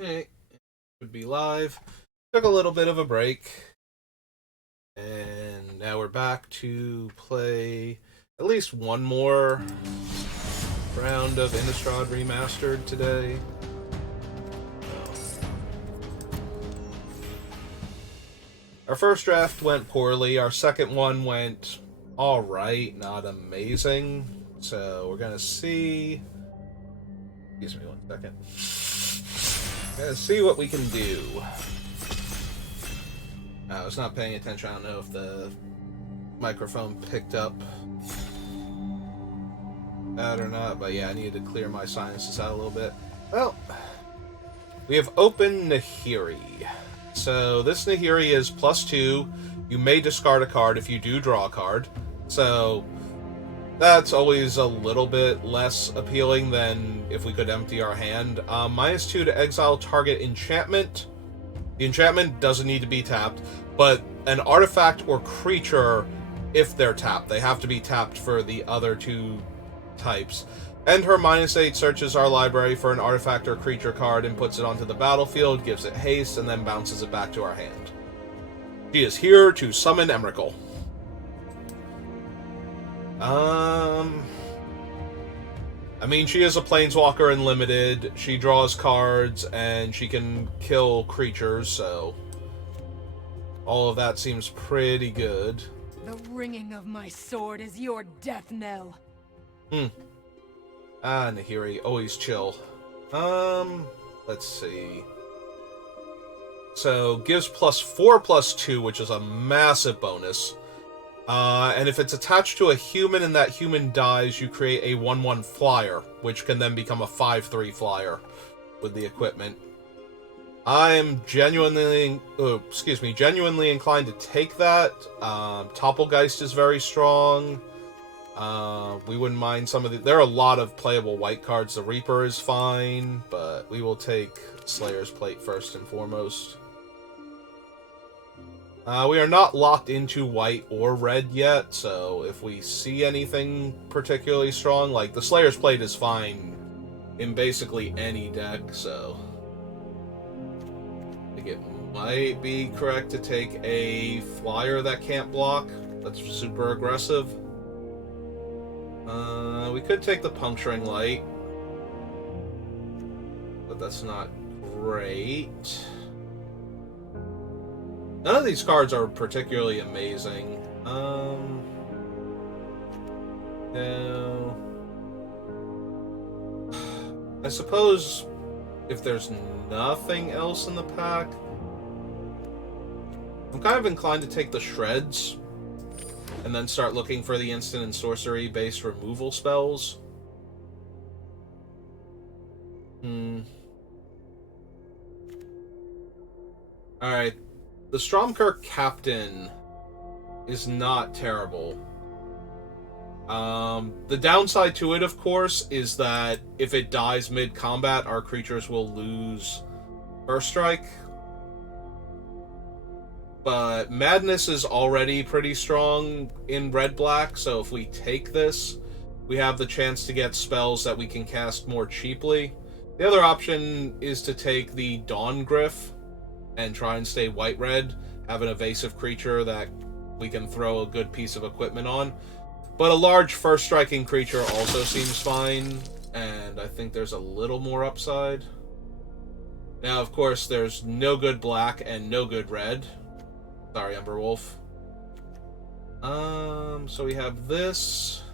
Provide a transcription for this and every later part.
Hey, would be live. Took a little bit of a break, and now we're back to play at least one more round of Innistrad Remastered today. Our first draft went poorly. Our second one went alright, not amazing. So we're gonna see. Excuse me one second. Gonna see what we can do. I was not paying attention. I don't know if the microphone picked up that or not, but yeah, I needed to clear my sinuses out a little bit. Well, we have open Nahiri. So this Nahiri is +2. You may discard a card if you do draw a card. So that's always a little bit less appealing than if we could empty our hand. -2 to exile target enchantment. The enchantment doesn't need to be tapped, but an artifact or creature, if they're tapped, they have to be tapped for the other two types. And her -8 searches our library for an artifact or creature card and puts it onto the battlefield, gives it haste, and then bounces it back to our hand. She is here to summon Emrakul. I mean, she is a planeswalker in limited. She draws cards and she can kill creatures, so all of that seems pretty good. The ringing of my sword is your death knell. Nahiri, always chill. Let's see. So, gives +4/+2, which is a massive bonus. And if it's attached to a human and that human dies, you create a 1/1 flyer, which can then become a 5/3 flyer with the equipment. I'm genuinely inclined to take that. Topplegeist is very strong. We wouldn't mind some of the... There are a lot of playable white cards. The Reaper is fine, but we will take Slayer's Plate first and foremost. We are not locked into white or red yet, so if we see anything particularly strong, like the Slayer's Plate is fine in basically any deck, so I think it might be correct to take a flyer that can't block. That's super aggressive. We could take the Puncturing Light, but that's not great. None of these cards are particularly amazing. No. I suppose if there's nothing else in the pack, I'm kind of inclined to take the Shreds and then start looking for the instant and sorcery-based removal spells. Alright. The Stromkirk Captain is not terrible. The downside to it, of course, is that if it dies mid-combat, our creatures will lose First Strike. But Madness is already pretty strong in red-black, so if we take this, we have the chance to get spells that we can cast more cheaply. The other option is to take the Dawn Gryph and try and stay white-red, have an evasive creature that we can throw a good piece of equipment on. But a large first-striking creature also seems fine, and I think there's a little more upside. Now, of course, there's no good black and no good red. Sorry, Emberwolf. So we have this.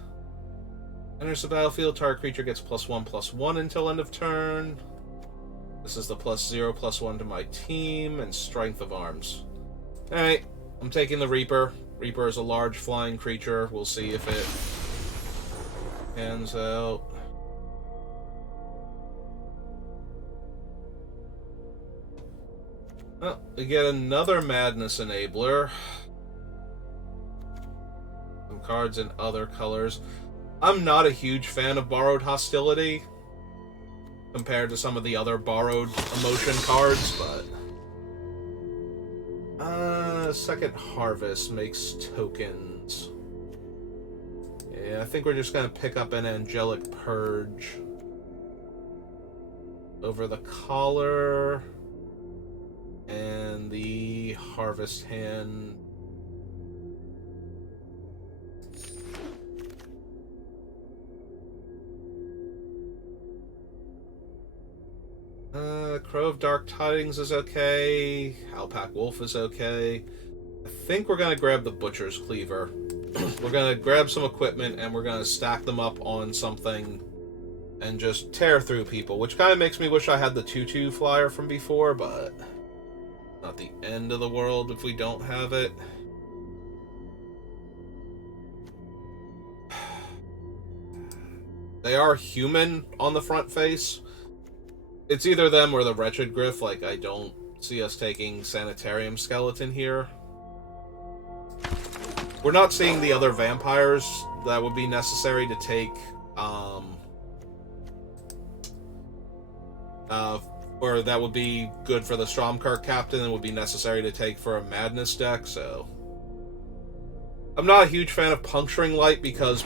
Enters the battlefield, target creature gets +1/+1 until end of turn. This is the +0/+1 to my team, and Strength of Arms. Alright, I'm taking the Reaper. Reaper is a large flying creature. We'll see if it pans out. Well, we get another Madness Enabler. Some cards in other colors. I'm not a huge fan of Borrowed Hostility compared to some of the other borrowed emotion cards, but Second Harvest makes tokens. Yeah, I think we're just gonna pick up an Angelic Purge. over the collar and the harvest hand. Crow of Dark Tidings is okay. Alpac Wolf is okay. I think we're gonna grab the Butcher's Cleaver. We're gonna grab some equipment and we're gonna stack them up on something and just tear through people, which kind of makes me wish I had the 2-2 flyer from before, but not the end of the world if we don't have it. They are human on the front face. It's either them or the Wretched Griff. Like, I don't see us taking Sanitarium Skeleton here. We're not seeing the other vampires that would be necessary to take, or that would be good for the Stromkirk Captain and would be necessary to take for a Madness deck, so... I'm not a huge fan of Puncturing Light because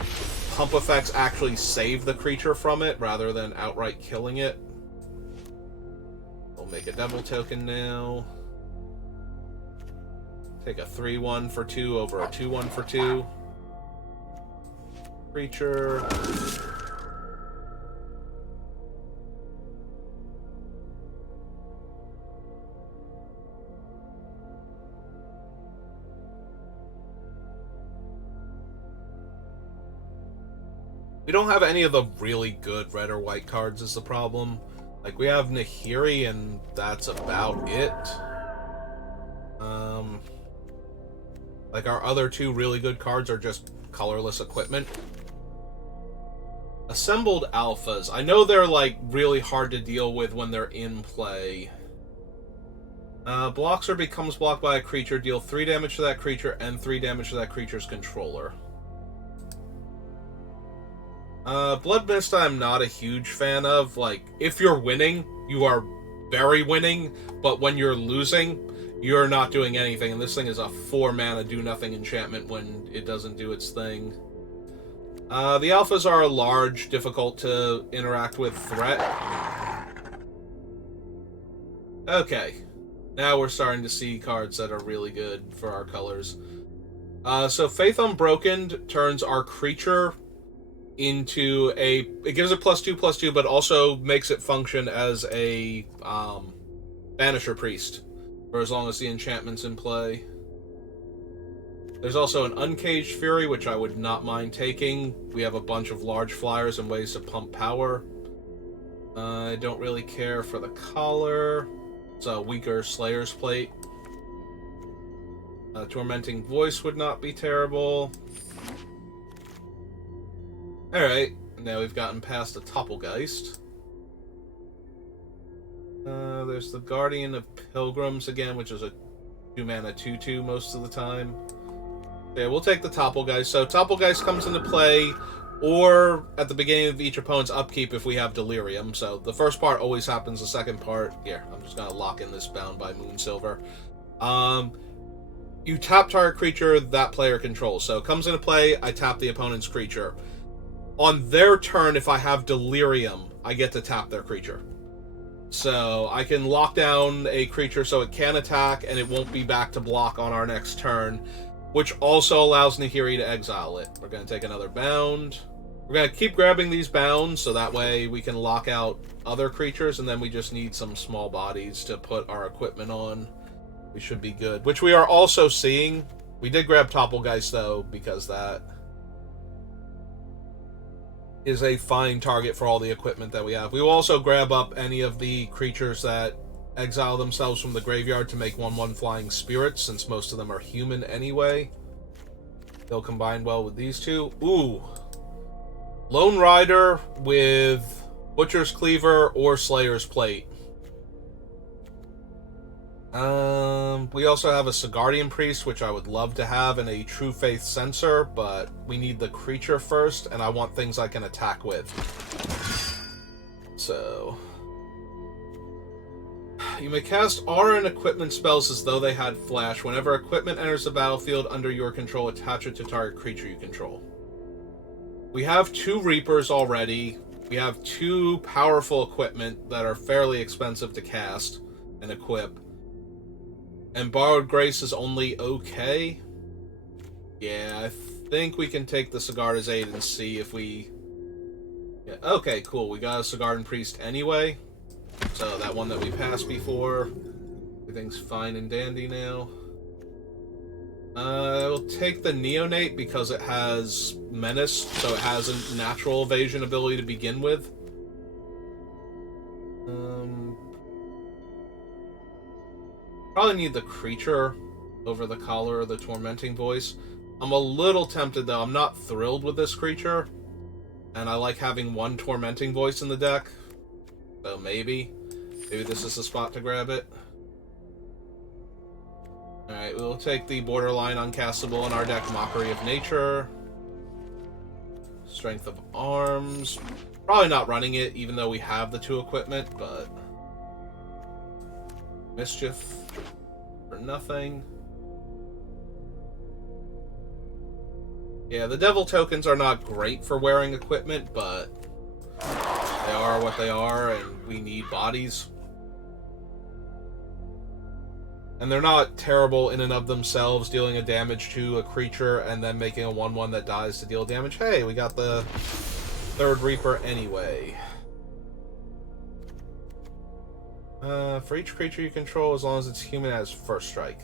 pump effects actually save the creature from it rather than outright killing it. We'll make a Devil Token now. Take a 3-1 for 2 over a 2-1 for 2. Creature. We don't have any of the really good red or white cards is the problem. Like, we have Nahiri, and that's about it. Like, our other two really good cards are just colorless equipment. Assembled Alphas. I know they're, like, really hard to deal with when they're in play. Blocks or becomes blocked by a creature. Deal 3 damage to that creature and 3 damage to that creature's controller. Blood Mist I'm not a huge fan of. Like, if you're winning, you are very winning, but when you're losing, you're not doing anything, and this thing is a 4-mana do-nothing enchantment when it doesn't do its thing. The Alphas are a large, difficult to interact with threat. Okay. Now we're starting to see cards that are really good for our colors. So Faith Unbroken turns our creature into a... It gives it +2/+2, but also makes it function as a Banisher Priest for as long as the enchantment's in play. There's also an Uncaged Fury, which I would not mind taking. We have a bunch of large flyers and ways to pump power. I don't really care for the collar. It's a weaker Slayer's Plate. Tormenting Voice would not be terrible. Alright, now we've gotten past the Topplegeist. There's the Guardian of Pilgrims again, which is a 2-mana 2/2 most of the time. Okay, we'll take the Topplegeist. So Topplegeist comes into play, or at the beginning of each opponent's upkeep if we have Delirium. So the first part always happens, the second part... Here, I'm just going to lock in this Bound by Moonsilver. You tap target creature that player controls. So it comes into play, I tap the opponent's creature. On their turn, if I have Delirium, I get to tap their creature. So I can lock down a creature so it can attack, and it won't be back to block on our next turn, which also allows Nahiri to exile it. We're going to take another Bound. We're going to keep grabbing these Bounds, so that way we can lock out other creatures, and then we just need some small bodies to put our equipment on. We should be good. Which we are also seeing. We did grab Topplegeist, though, because that is a fine target for all the equipment that we have. We will also grab up any of the creatures that exile themselves from the graveyard to make 1/1 flying spirits, since most of them are human anyway. They'll combine well with these two. Ooh. Lone Rider with Butcher's Cleaver or Slayer's Plate. We also have a Sigardian Priest, which I would love to have, and a True Faith Censor, but we need the creature first, and I want things I can attack with. So... You may cast aura and equipment spells as though they had flash. Whenever equipment enters the battlefield under your control, attach it to target creature you control. We have 2 Reapers already. We have 2 powerful equipment that are fairly expensive to cast and equip. And Borrowed Grace is only okay. Yeah, I think we can take the Sigarda's Aid and see if we... Yeah, okay, cool. We got a Sigardan Priest anyway. So that one that we passed before. Everything's fine and dandy now. We'll take the Neonate because it has Menace, so it has a natural evasion ability to begin with. Probably need the Creature over the Collar or the Tormenting Voice. I'm a little tempted, though. I'm not thrilled with this creature. And I like having 1 Tormenting Voice in the deck. So maybe. Maybe this is the spot to grab it. Alright, we'll take the borderline uncastable in our deck, Mockery of Nature. Strength of Arms. Probably not running it, even though we have the 2 equipment, but... Mischief for nothing. Yeah, the Devil tokens are not great for wearing equipment, but they are what they are, and we need bodies. And they're not terrible in and of themselves, dealing a damage to a creature and then making a 1/1 that dies to deal damage. Hey, we got the 3rd Reaper anyway. For each creature you control, as long as it's human, it has first strike.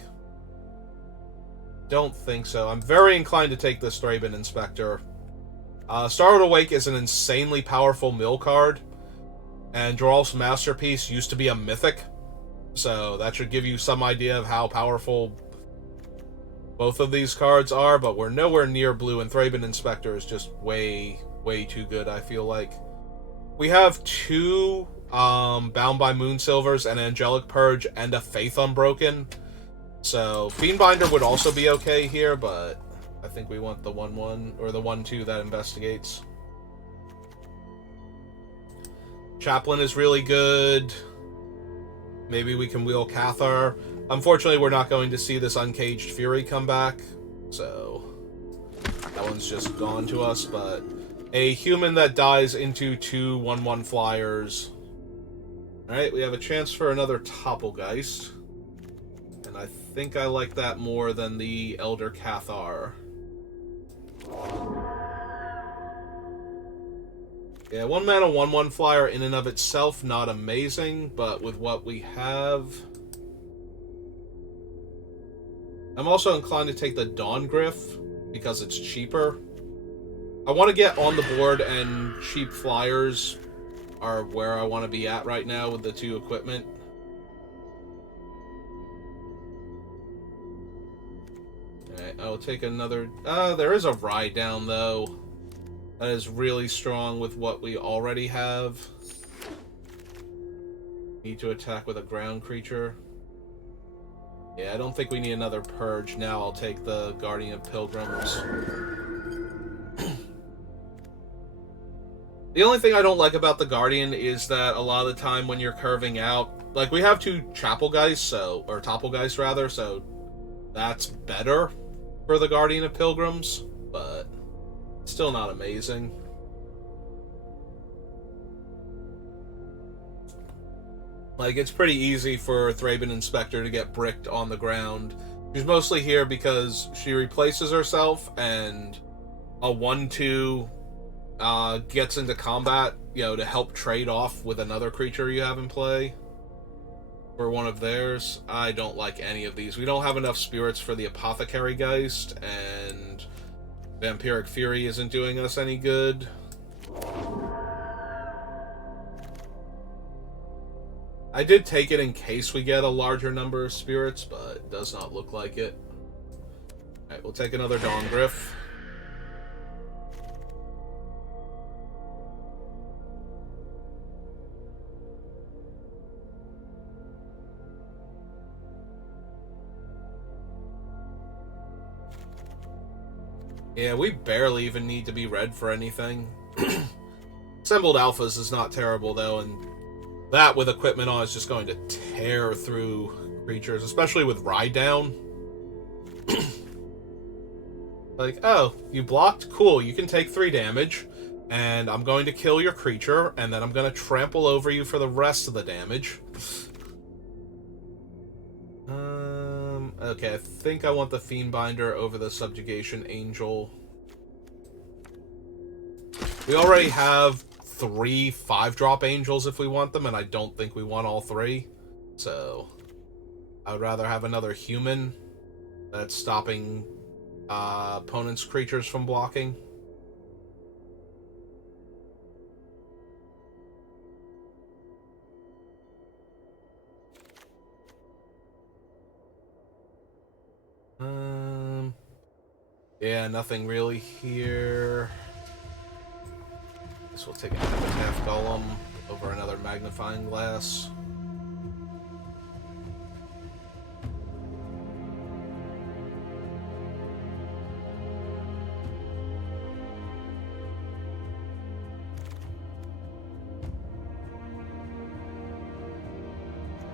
Don't think so. I'm very inclined to take this Thraben Inspector. Startled Awake is an insanely powerful mill card, and Joralf's Masterpiece used to be a mythic, so that should give you some idea of how powerful both of these cards are, but we're nowhere near blue, and Thraben Inspector is just way, way too good, I feel like. We have 2 Bound by Moonsilvers, an Angelic Purge, and a Faith Unbroken. So, Fiendbinder would also be okay here, but I think we want the 1/1, or the 1/2 that investigates. Chaplain is really good. Maybe we can wheel Cathar. Unfortunately, we're not going to see this Uncaged Fury come back, so that one's just gone to us, but a human that dies into 2 1/1 flyers. Alright, we have a chance for another Topplegeist. And I think I like that more than the Elder Cathar. Yeah, 1 mana 1/1 flyer in and of itself, not amazing, but with what we have... I'm also inclined to take the Dawngryph, because it's cheaper. I want to get on the board, and cheap flyers are where I want to be at right now with the 2 equipment. Alright, I'll take another... there is a Ride Down, though. That is really strong with what we already have. Need to attack with a ground creature. Yeah, I don't think we need another Purge. Now I'll take the Guardian of Pilgrims. The only thing I don't like about the Guardian is that a lot of the time when you're curving out... Like, we have 2 Chapelgeists, so... Or Topplegeists, rather, so... That's better for the Guardian of Pilgrims, but... Still not amazing. Like, it's pretty easy for Thraben Inspector to get bricked on the ground. She's mostly here because she replaces herself, and a 1/2 gets into combat, you know, to help trade off with another creature you have in play. For one of theirs. I don't like any of these. We don't have enough spirits for the Apothecary Geist, and Vampiric Fury isn't doing us any good. I did take it in case we get a larger number of spirits, but it does not look like it. Alright, we'll take another Dawngryph. Yeah, we barely even need to be red for anything. Assembled Alphas is not terrible, though, and that with equipment on is just going to tear through creatures, especially with Ride Down. Like, oh, you blocked? Cool, you can take 3 damage. And I'm going to kill your creature, and then I'm going to trample over you for the rest of the damage. Okay, I think I want the Fiendbinder over the Subjugation Angel. We already have 3 5-drop angels if we want them, and I don't think we want all 3. So, I would rather have another human that's stopping opponent's creatures from blocking. Yeah, nothing really here. Guess we'll take an Epitaph Golem over another Magnifying Glass.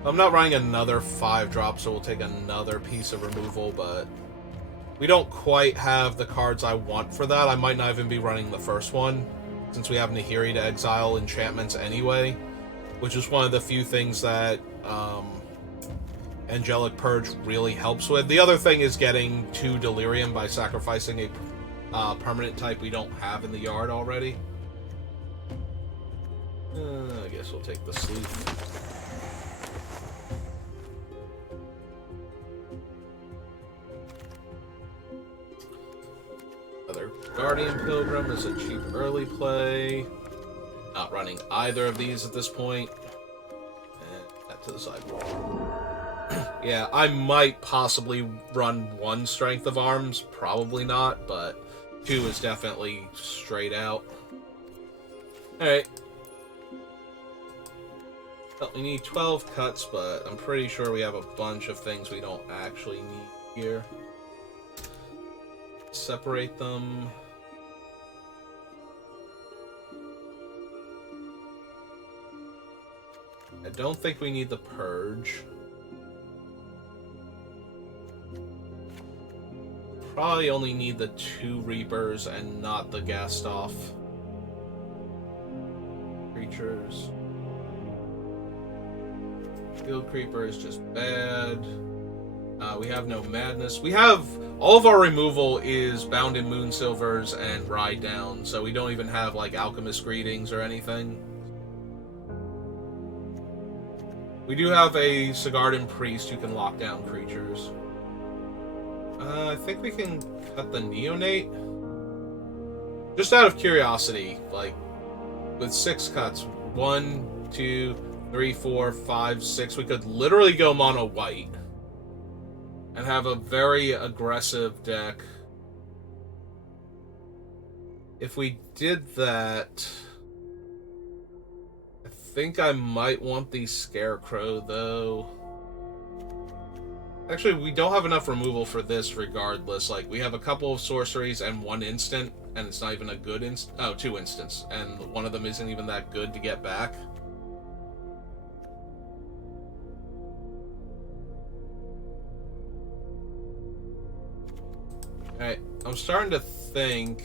I'm not running another 5-drop, so we'll take another piece of removal, but we don't quite have the cards I want for that. I might not even be running the first one, since we have Nahiri to exile enchantments anyway, which is one of the few things that Angelic Purge really helps with. The other thing is getting 2 Delirium by sacrificing a permanent type we don't have in the yard already. I guess we'll take the Sleuth. Guardian Pilgrim is a cheap early play. Not running either of these at this point. And that to the sideboard. Yeah, I might possibly run 1 Strength of Arms. Probably not, but 2 is definitely straight out. Alright. Well, we need 12 cuts, but I'm pretty sure we have a bunch of things we don't actually need here. Separate them. I don't think we need the Purge. Probably only need the 2 Reapers and not the Gastoff creatures. Field Creeper is just bad. We have no Madness. We have... all of our removal is Bound in Moonsilvers and Ride Down, so we don't even have, like, Alchemist Greetings or anything. We do have a Sigardan Priest who can lock down creatures. I think we can cut the Neonate. Just out of curiosity, like, with 6 cuts, 1, 2, 3, 4, 5, 6, we could literally go mono white and have a very aggressive deck. If we did that, I think I might want the Scarecrow, though. Actually, we don't have enough removal for this regardless. Like, we have a couple of sorceries and 1 instant, and it's not even a good instant. Oh, 2 instants, and one of them isn't even that good to get back. Alright, I'm starting to think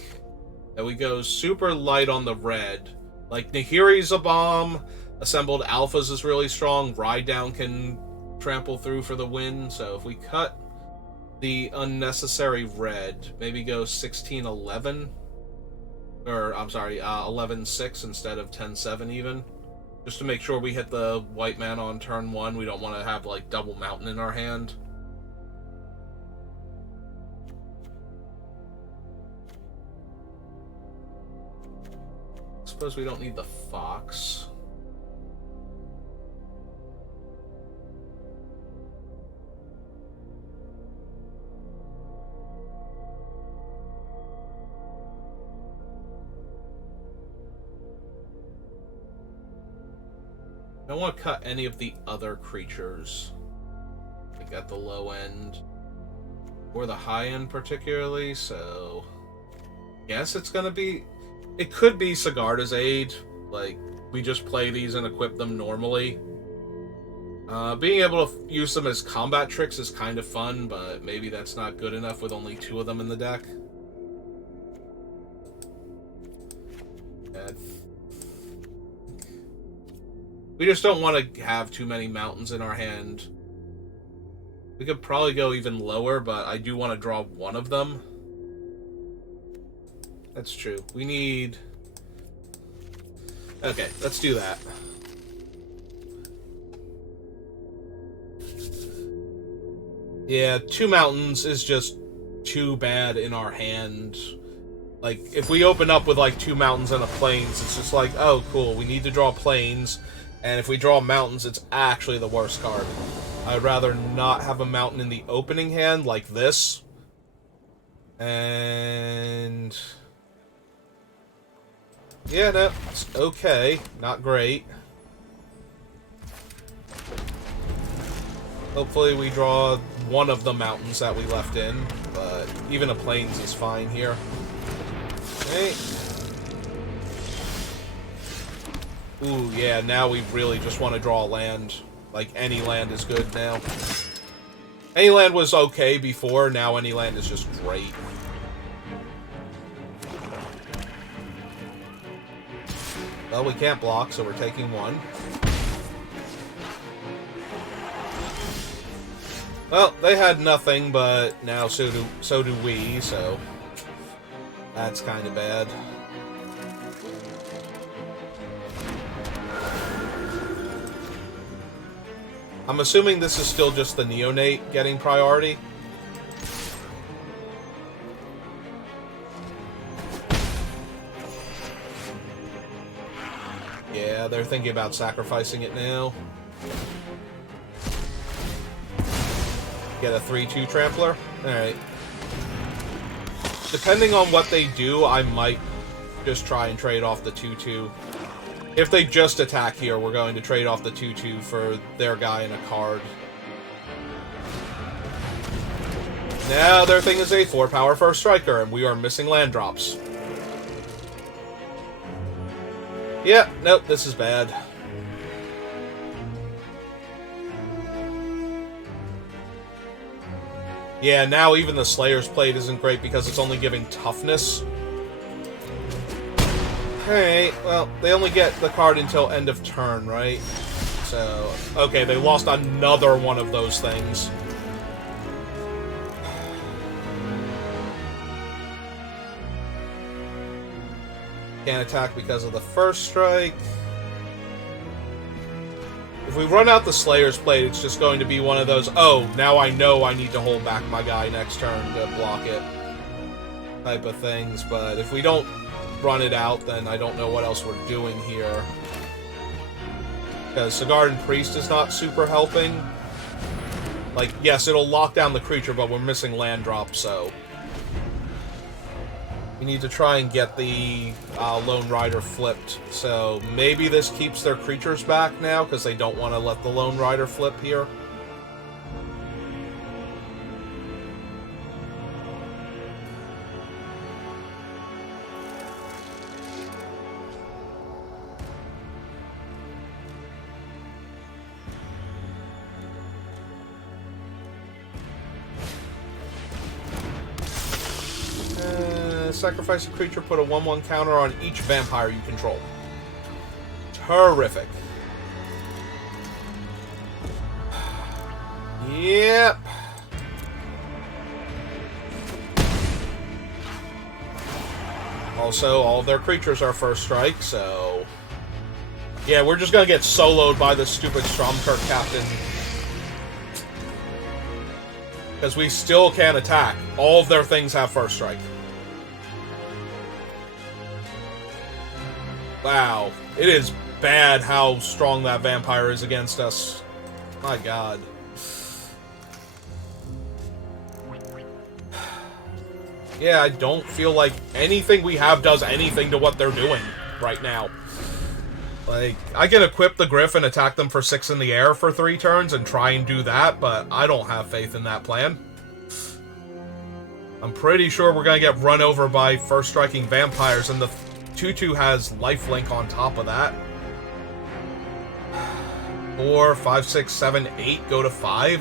that we go super light on the red. Like, Nahiri's a bomb, Assembled Alphas is really strong, Ride Down can trample through for the win, so if we cut the unnecessary red, maybe go 16-11, or, I'm sorry, 11-6 instead of 10-7 even, just to make sure we hit the white mana on turn 1, we don't want to have, like, double mountain in our hand. Suppose we don't need the Fox. I don't want to cut any of the other creatures, like at the low end, or the high end particularly, so... Yes, it's gonna be... It could be Sigarda's Aid, like, we just play these and equip them normally. Being able to use them as combat tricks is kind of fun, but maybe that's not good enough with only 2 of them in the deck. Yeah. We just don't want to have too many mountains in our hand. We could probably go even lower, but I do want to draw one of them. That's true. We need... Okay, let's do that. Yeah, 2 mountains is just too bad in our hand. Like, if we open up with, like, 2 mountains and a plains, it's just like, oh, cool, we need to draw plains. And if we draw mountains, it's actually the worst card. I'd rather not have a mountain in the opening hand like this. And... yeah, no, it's okay. Not great. Hopefully we draw one of the mountains that we left in, but even a plains is fine here. Okay. Ooh, yeah, now we really just want to draw a land. Like, any land is good now. Any land was okay before, now any land is just great. Well, we can't block, so we're taking 1. Well, they had nothing, but now so do we, so that's kind of bad. I'm assuming this is still just the neonate getting priority. Yeah, they're thinking about sacrificing it now. Get a 3-2 trampler? Alright. Depending on what they do, I might just try and trade off the 2-2. If they just attack here, we're going to trade off the 2-2 for their guy and a card. Now their thing is a 4-power first striker, and we are missing land drops. Yeah, nope, this is bad. Yeah, now even the Slayer's Plate isn't great because it's only giving toughness. Alright, well, they only get the card until end of turn, right? So, okay, they lost another one of those things. Can't attack because of the first strike. If we run out the Slayer's Plate, it's just going to be one of those, oh, now I know I need to hold back my guy next turn to block it type of things. But if we don't run it out, then I don't know what else we're doing here. Because Sigardan Priest is not super helping. Like, yes, it'll lock down the creature, but we're missing land drop, so... we need to try and get the Lone Rider flipped. So maybe this keeps their creatures back now, because they don't want to let the Lone Rider flip here. Sacrifice a creature, put a 1/1 counter on each vampire you control. Terrific. Yep. Also, all of their creatures are first strike, so... yeah, we're just gonna get soloed by this stupid Stromkirk captain. Because we still can't attack. All of their things have first strike. Wow, it is bad how strong that vampire is against us. My god. Yeah, I don't feel like anything we have does anything to what they're doing right now. Like, I can equip the Griff and attack them for 6 in the air for 3 turns and try and do that, but I don't have faith in that plan. I'm pretty sure we're gonna get run over by first striking vampires, and the 2/2 has lifelink on top of that. 4, 5, 6, 7, 8 go to 5.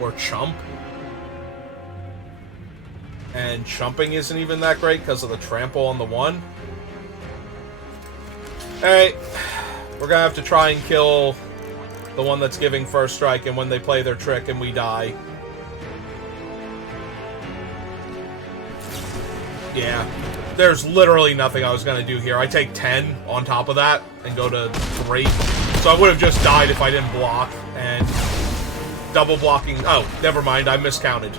Or chump. And chumping isn't even that great because of the trample on the 1. Alright. We're gonna have to try and kill the one that's giving first strike, and when they play their trick and we die. Yeah. There's literally nothing I was gonna do here. I take 10 on top of that and go to 3. So I would have just died if I didn't block, and double blocking... Oh, never mind, I miscounted.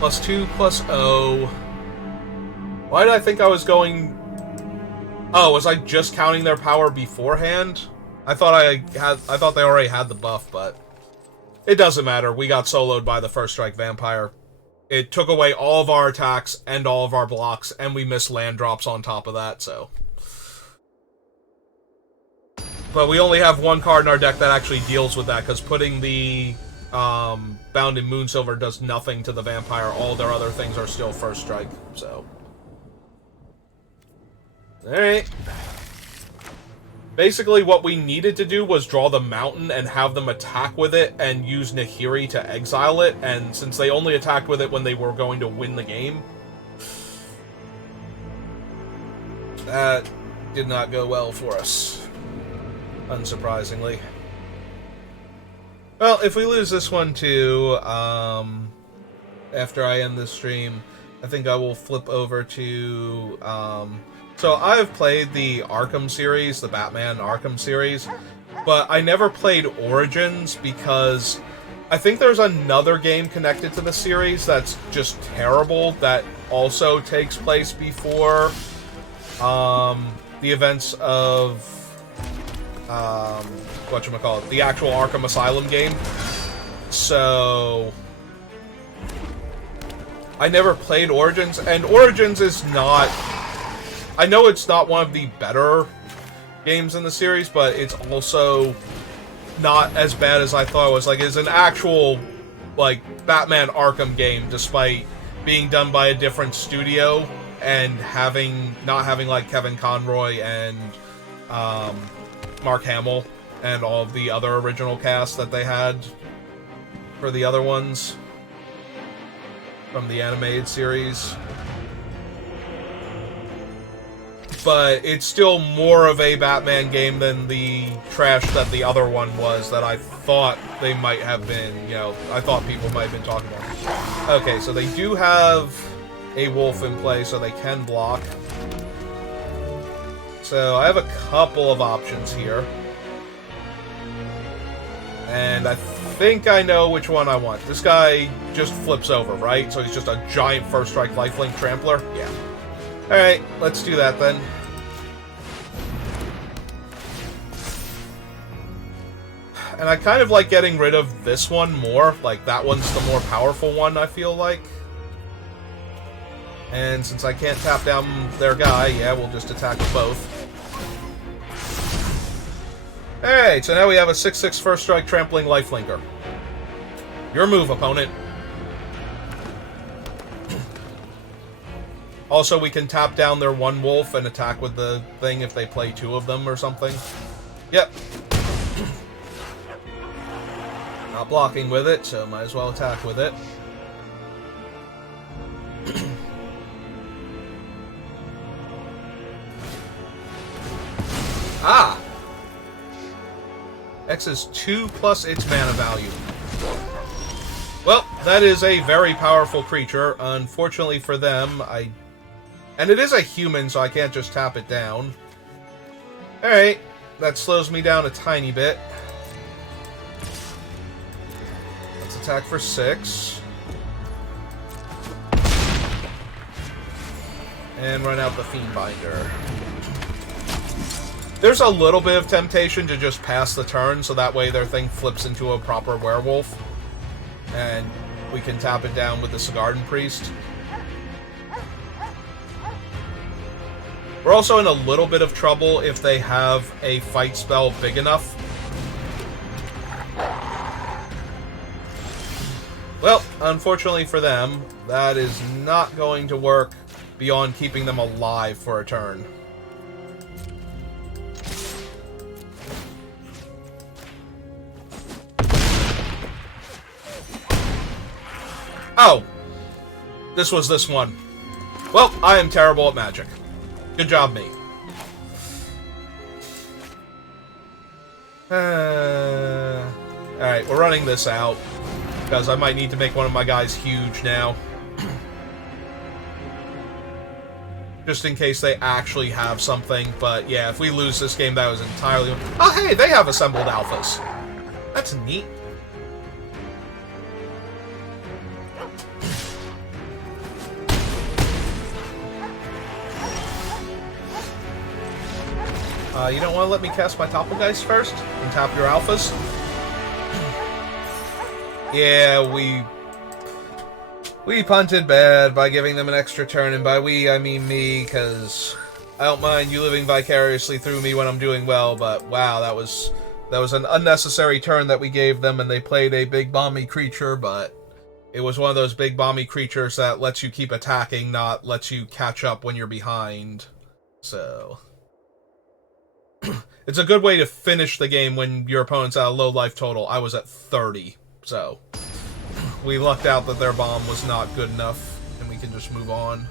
+2 + 0. Why did I think I was going... Oh, was I just counting their power beforehand? I thought they already had the buff, but it doesn't matter. We got soloed by the first strike vampire. It took away all of our attacks and all of our blocks, and we missed land drops on top of that, so... But we only have one card in our deck that actually deals with that, because putting the Bound in Moonsilver does nothing to the vampire. All their other things are still first strike, so... Alright. Basically, what we needed to do was draw the mountain and have them attack with it and use Nahiri to exile it, and since they only attacked with it when they were going to win the game, that did not go well for us, unsurprisingly. Well, if we lose this one too, after I end this stream, I think I will flip over to, so I've played the Arkham series, the Batman Arkham series, but I never played Origins because I think there's another game connected to the series that's just terrible that also takes place before the events of whatchamacallit, the actual Arkham Asylum game. So I never played Origins, and Origins is not... I know it's not one of the better games in the series, but it's also not as bad as I thought it was. Like, it's an actual, like, Batman Arkham game, despite being done by a different studio and not having, like, Kevin Conroy and Mark Hamill and all of the other original cast that they had for the other ones from the animated series. But it's still more of a Batman game than the trash that the other one was that I thought they might have been, you know, I thought people might have been talking about. Okay, so they do have a wolf in play, so they can block. So I have a couple of options here. And I think I know which one I want. This guy just flips over, right? So he's just a giant first strike lifelink trampler? Yeah. Alright, let's do that then. And I kind of like getting rid of this one more. Like, that one's the more powerful one, I feel like. And since I can't tap down their guy, yeah, we'll just attack with both. Alright, so now we have a 6/6 first strike trampling lifelinker. Your move, opponent. Also, we can tap down their one wolf and attack with the thing if they play 2 of them or something. Yep. Not blocking with it, so might as well attack with it. Ah! X is 2 plus its mana value. Well, that is a very powerful creature. Unfortunately for them, and it is a human, so I can't just tap it down. Alright, that slows me down a tiny bit. Let's attack for 6. And run out the Fiendbinder. There's a little bit of temptation to just pass the turn, so that way their thing flips into a proper werewolf. And we can tap it down with the Sigarden Priest. We're also in a little bit of trouble if they have a fight spell big enough. Well, unfortunately for them, that is not going to work beyond keeping them alive for a turn. Oh! This was this one. Well, I am terrible at magic. Good job, me. Alright, we're running this out. Because I might need to make one of my guys huge now. Just in case they actually have something. But yeah, if we lose this game, that was entirely... Oh, hey, they have assembled alphas. That's neat. You don't want to let me cast my Doppelgeist first? And tap your alphas? Yeah, we punted bad by giving them an extra turn, and by we, I mean me, because I don't mind you living vicariously through me when I'm doing well, but wow, that was an unnecessary turn that we gave them, and they played a big bomby creature, but it was one of those big bomby creatures that lets you keep attacking, not lets you catch up when you're behind. So... it's a good way to finish the game when your opponent's at a low life total. I was at 30, so... we lucked out that their bomb was not good enough, and we can just move on.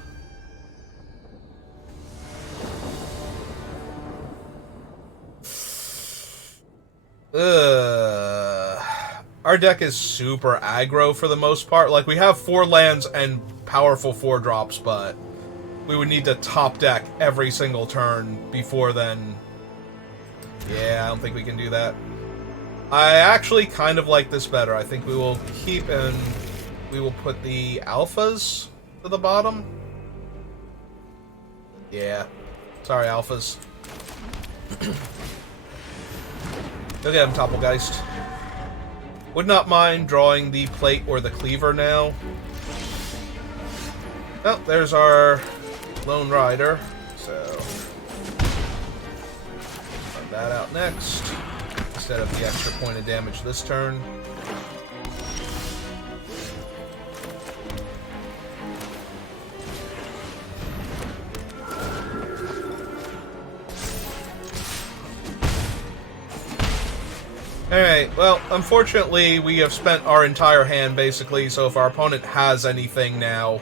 Our deck is super aggro for the most part. Like, we have 4 lands and powerful 4-drops, but we would need to top deck every single turn before then. Yeah, I don't think we can do that. I actually kind of like this better. I think we will keep and we will put the alphas to the bottom. Yeah. Sorry, alphas. Go get him, Doppelgeist. Would not mind drawing the plate or the cleaver now. Oh, there's our Lone Rider. So, find that out next. Instead of the extra point of damage this turn. Alright, well, unfortunately, we have spent our entire hand, basically, so if our opponent has anything now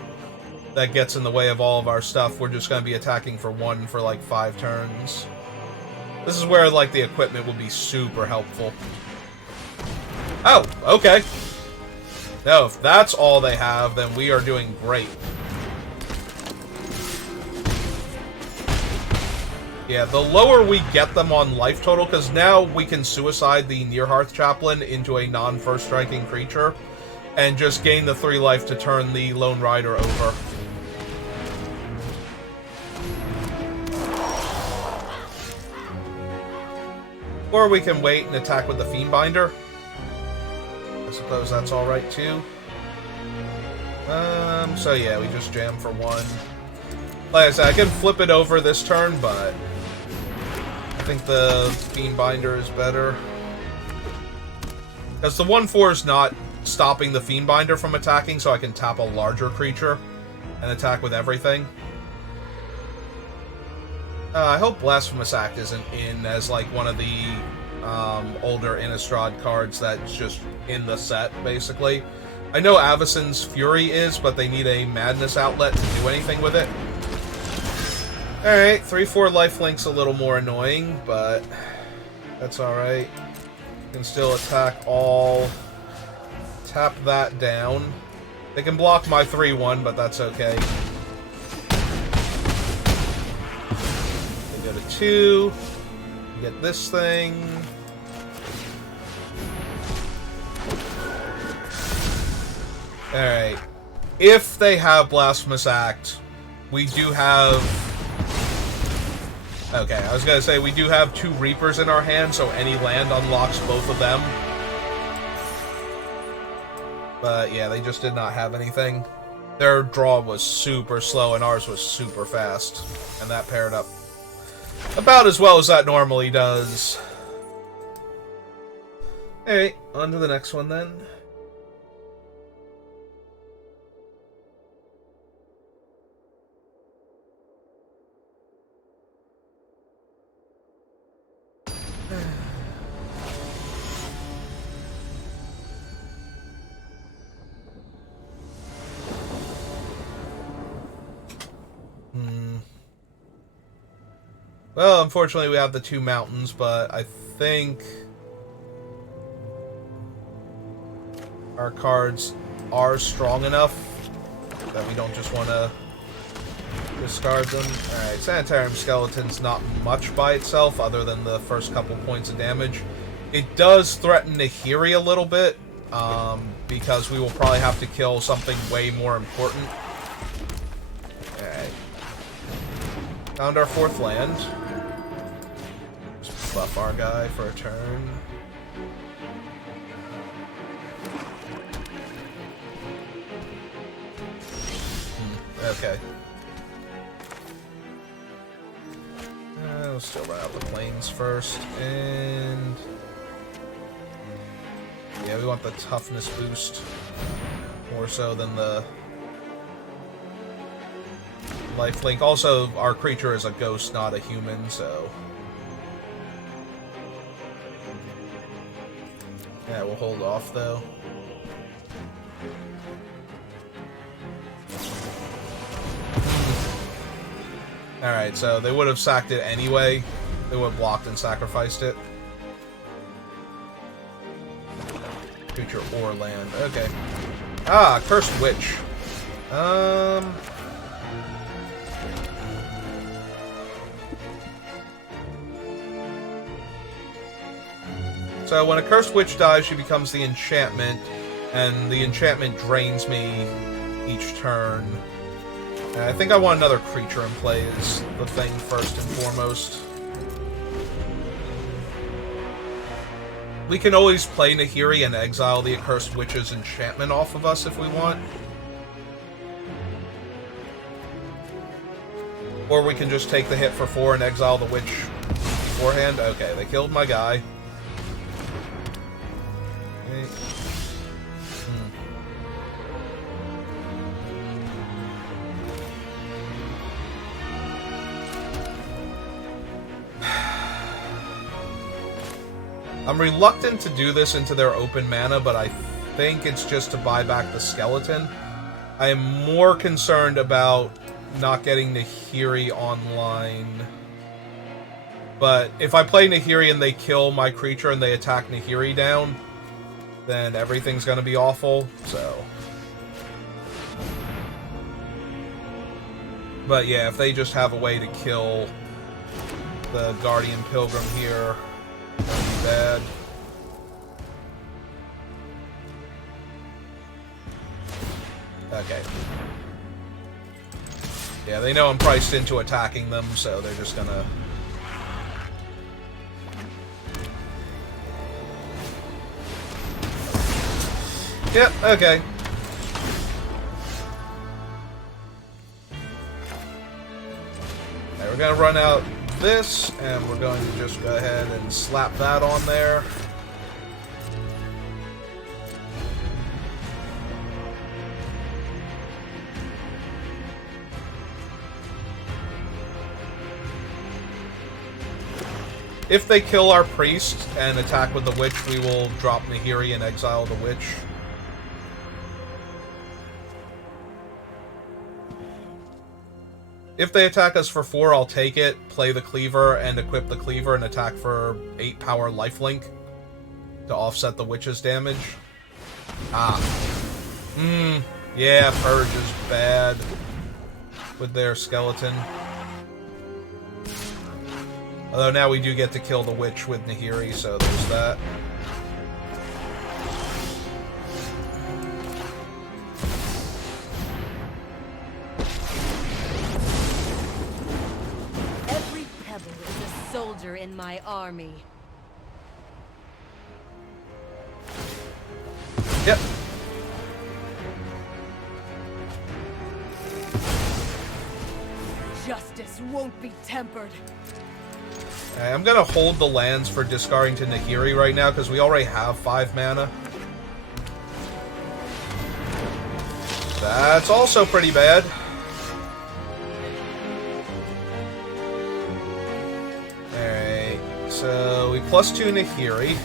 that gets in the way of all of our stuff, we're just going to be attacking for 1 for, like, 5 turns. This is where, like, the equipment will be super helpful. Oh, okay. No, if that's all they have, then we are doing great. Yeah, the lower we get them on life total, because now we can suicide the Nearhearth Chaplain into a non-first striking creature, and just gain the 3 life to turn the Lone Rider over. Or we can wait and attack with the Fiendbinder. I suppose that's alright too. So yeah, we just jam for 1. Like I said, I can flip it over this turn, but I think the Fiendbinder is better. Because the 1/4 is not stopping the Fiendbinder from attacking, so I can tap a larger creature and attack with everything. I hope Blasphemous Act isn't in as, like, one of the older Innistrad cards that's just in the set, basically. I know Avacyn's Fury is, but they need a Madness outlet to do anything with it. Alright, 3/4 lifelink's a little more annoying, but that's alright. Can still attack all. Tap that down. They can block my 3/1, but that's okay. Go to 2, get this thing. Alright. If they have Blasphemous Act, we do have... Okay, I was gonna say, we do have 2 Reapers in our hand, so any land unlocks both of them. But yeah, they just did not have anything. Their draw was super slow, and ours was super fast. And that paired up about as well as that normally does. Alright, on to the next one then. Well, unfortunately we have the 2 mountains, but I think our cards are strong enough that we don't just want to discard them. Alright, Sanitarium Skeleton's not much by itself other than the first couple points of damage. It does threaten Nahiri a little bit, because we will probably have to kill something way more important. Alright. Found our 4th land. Just buff our guy for a turn. Okay. We'll still run out the planes first, and yeah, we want the toughness boost more so than the lifelink. Also, our creature is a ghost, not a human, so yeah, we'll hold off though. Alright, so they would have sacked it anyway. They would have blocked and sacrificed it. Creature or land. Okay. Ah, Cursed Witch. So when a Cursed Witch dies, she becomes the enchantment, and the enchantment drains me each turn. I think I want another creature in play is the thing first and foremost. We can always play Nahiri and exile the Accursed Witch's enchantment off of us if we want. Or we can just take the hit for 4 and exile the witch beforehand. Okay, they killed my guy. Okay. I'm reluctant to do this into their open mana, but I think it's just to buy back the skeleton. I am more concerned about not getting Nahiri online. But if I play Nahiri and they kill my creature and they attack Nahiri down, then everything's gonna be awful, so. But yeah, if they just have a way to kill the Guardian Pilgrim here, that'd be bad. Okay. Yeah, they know I'm priced into attacking them, so they're just gonna... Yep, okay. Alright, we're gonna run out this, and we're going to just go ahead and slap that on there. If they kill our priest and attack with the witch, we will drop Nahiri and exile the witch. If they attack us for 4, I'll take it, play the cleaver, and equip the cleaver and attack for 8 power lifelink to offset the witch's damage. Ah. Yeah, Purge is bad with their skeleton. Although now we do get to kill the witch with Nahiri, so there's that. Every pebble is a soldier in my army. Yep. Justice won't be tempered. I'm gonna hold the lands for discarding to Nahiri right now, because we already have 5 mana. That's also pretty bad. Alright, so we +2 Nahiri.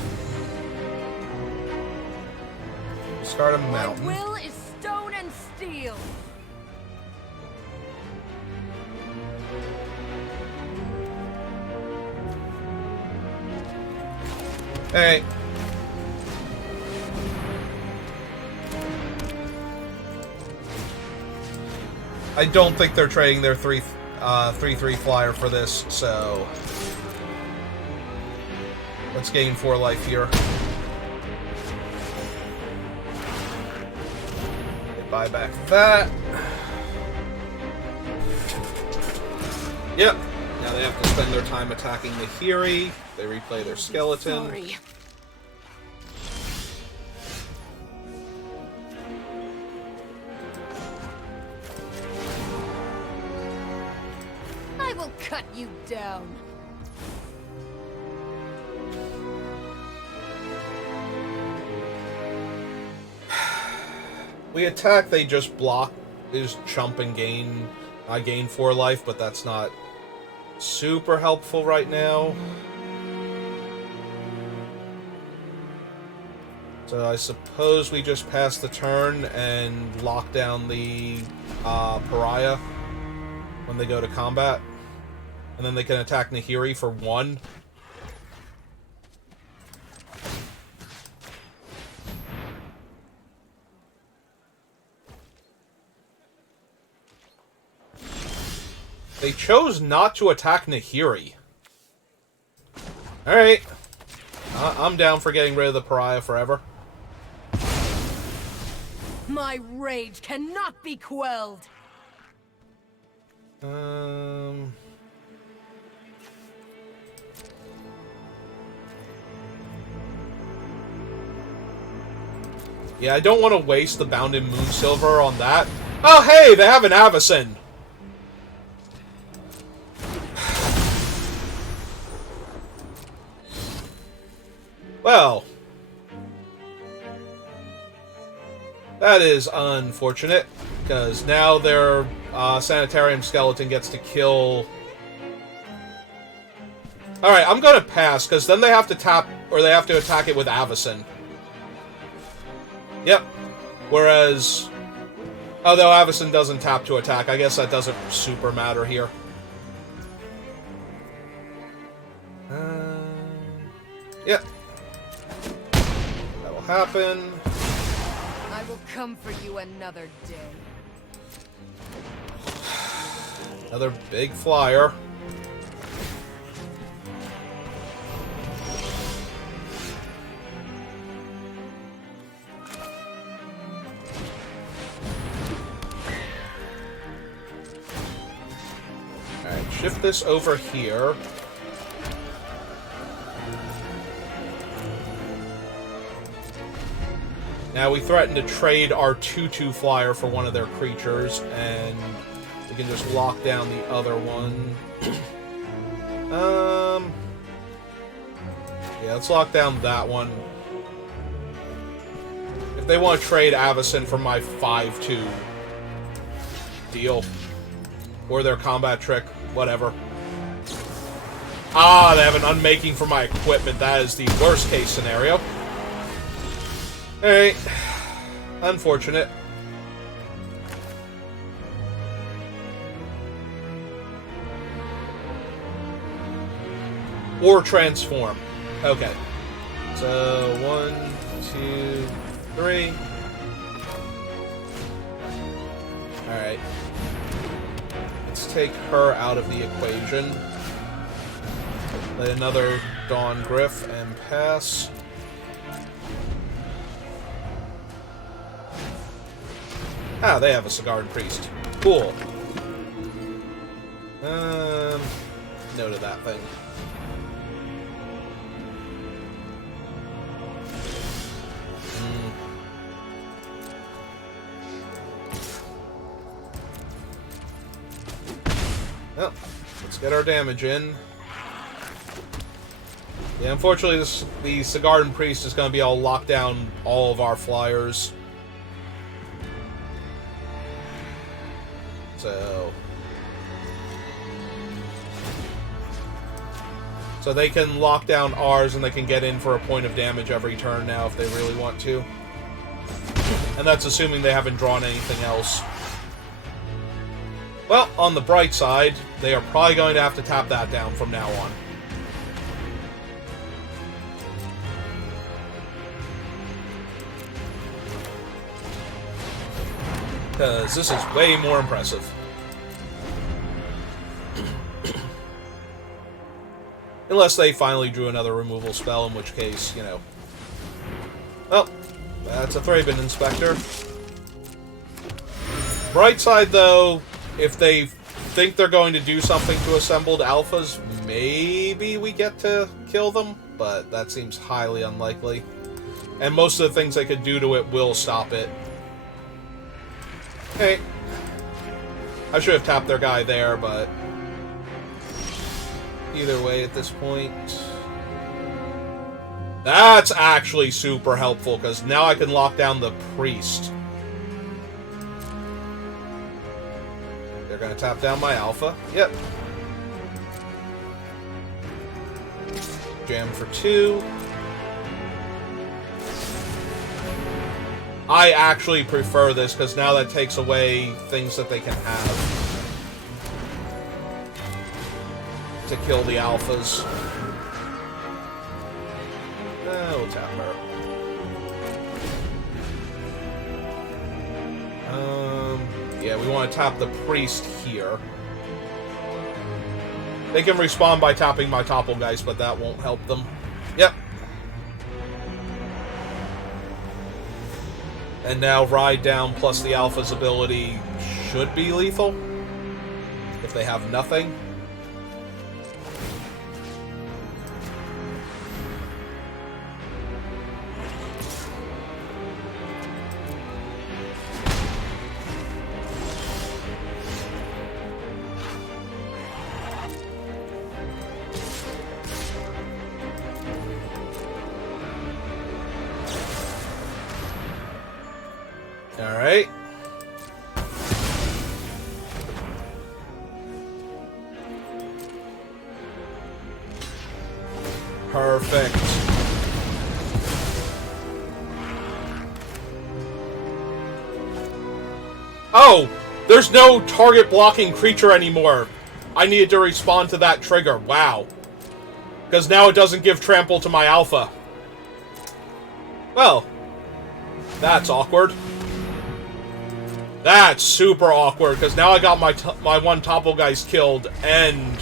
Discard a mountain. My will is stone and steel. Alright. I don't think they're trading their 3/3 flyer for this, so let's gain 4 life here. They buy back that. Yep. Now they have to spend their time attacking the Hiri. They replay their skeleton. Sorry. I will cut you down. We attack, they just block. They just jump and gain. I gain 4 life, but that's not super helpful right now. So I suppose we just pass the turn and lock down the pariah when they go to combat. And then they can attack Nahiri for 1. They chose not to attack Nahiri. Alright. I'm down for getting rid of the pariah forever. My rage cannot be quelled. Yeah, I don't want to waste the Bounded Moonsilver on that. Oh, hey, they have an Avacyn. Well, that is unfortunate, because now their Sanitarium Skeleton gets to kill... Alright, I'm gonna pass, because then they have to tap, or they have to attack it with Avacyn. Yep. Whereas... Although Avacyn doesn't tap to attack, I guess that doesn't super matter here. Yep. That will happen. I will come for you another day. Another big flyer. Alright, shift this over here. Now we threaten to trade our 2/2 flyer for one of their creatures, and we can just lock down the other one. Yeah, let's lock down that one. If they want to trade Avacyn for my 5/2, deal. Or their combat trick, whatever. Ah, they have an unmaking for my equipment. That is the worst case scenario. Alright. Unfortunate. Or transform. Okay. So, 1, 2, 3. Alright. Let's take her out of the equation. Play another Dawn Gryph and pass. Ah, they have a Sigardan Priest. Cool. No to that thing. Well, let's get our damage in. Yeah, unfortunately, the Sigardan Priest is going to be able to lock down all of our flyers. So they can lock down ours, and they can get in for a point of damage every turn now if they really want to. And that's assuming they haven't drawn anything else. Well, on the bright side, they are probably going to have to tap that down from now on. Because this is way more impressive. Unless they finally drew another removal spell, in which case, you know... Well, that's a Thraben Inspector. Bright side, though, if they think they're going to do something to assembled alphas, maybe we get to kill them, but that seems highly unlikely. And most of the things they could do to it will stop it. Hey. I should have tapped their guy there, but... Either way at this point... That's actually super helpful, because now I can lock down the priest. They're going to tap down my alpha. Yep. Jam for 2. I actually prefer this, because now that takes away things that they can have to kill the alphas. We'll tap her. Yeah, we want to tap the priest here. They can respawn by tapping my topple guys, but that won't help them. Yep. And now Ride Down plus the Alpha's ability should be lethal. If they have nothing. Alright. Perfect. Oh! There's no target blocking creature anymore. I needed to respond to that trigger. Wow. Because now it doesn't give trample to my alpha. Well. That's awkward. That's super awkward, because now I got my one topple guys killed, and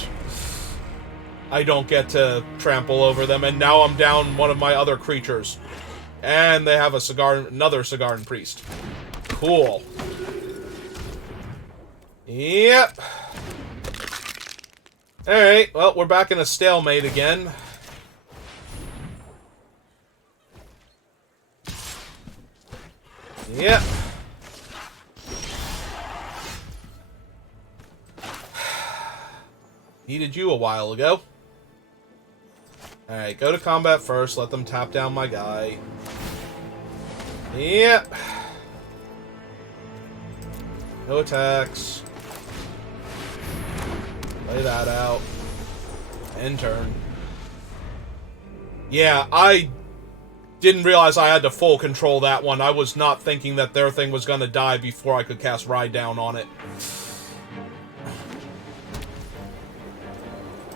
I don't get to trample over them, and now I'm down one of my other creatures. And they have a another Sigaran Priest. Cool. Yep. Alright, well, we're back in a stalemate again. Yep. Needed you a while ago. Alright, go to combat first. Let them tap down my guy. Yep. No attacks. Play that out. End turn. Yeah, I didn't realize I had to full control that one. I was not thinking that their thing was going to die before I could cast Ride Down on it.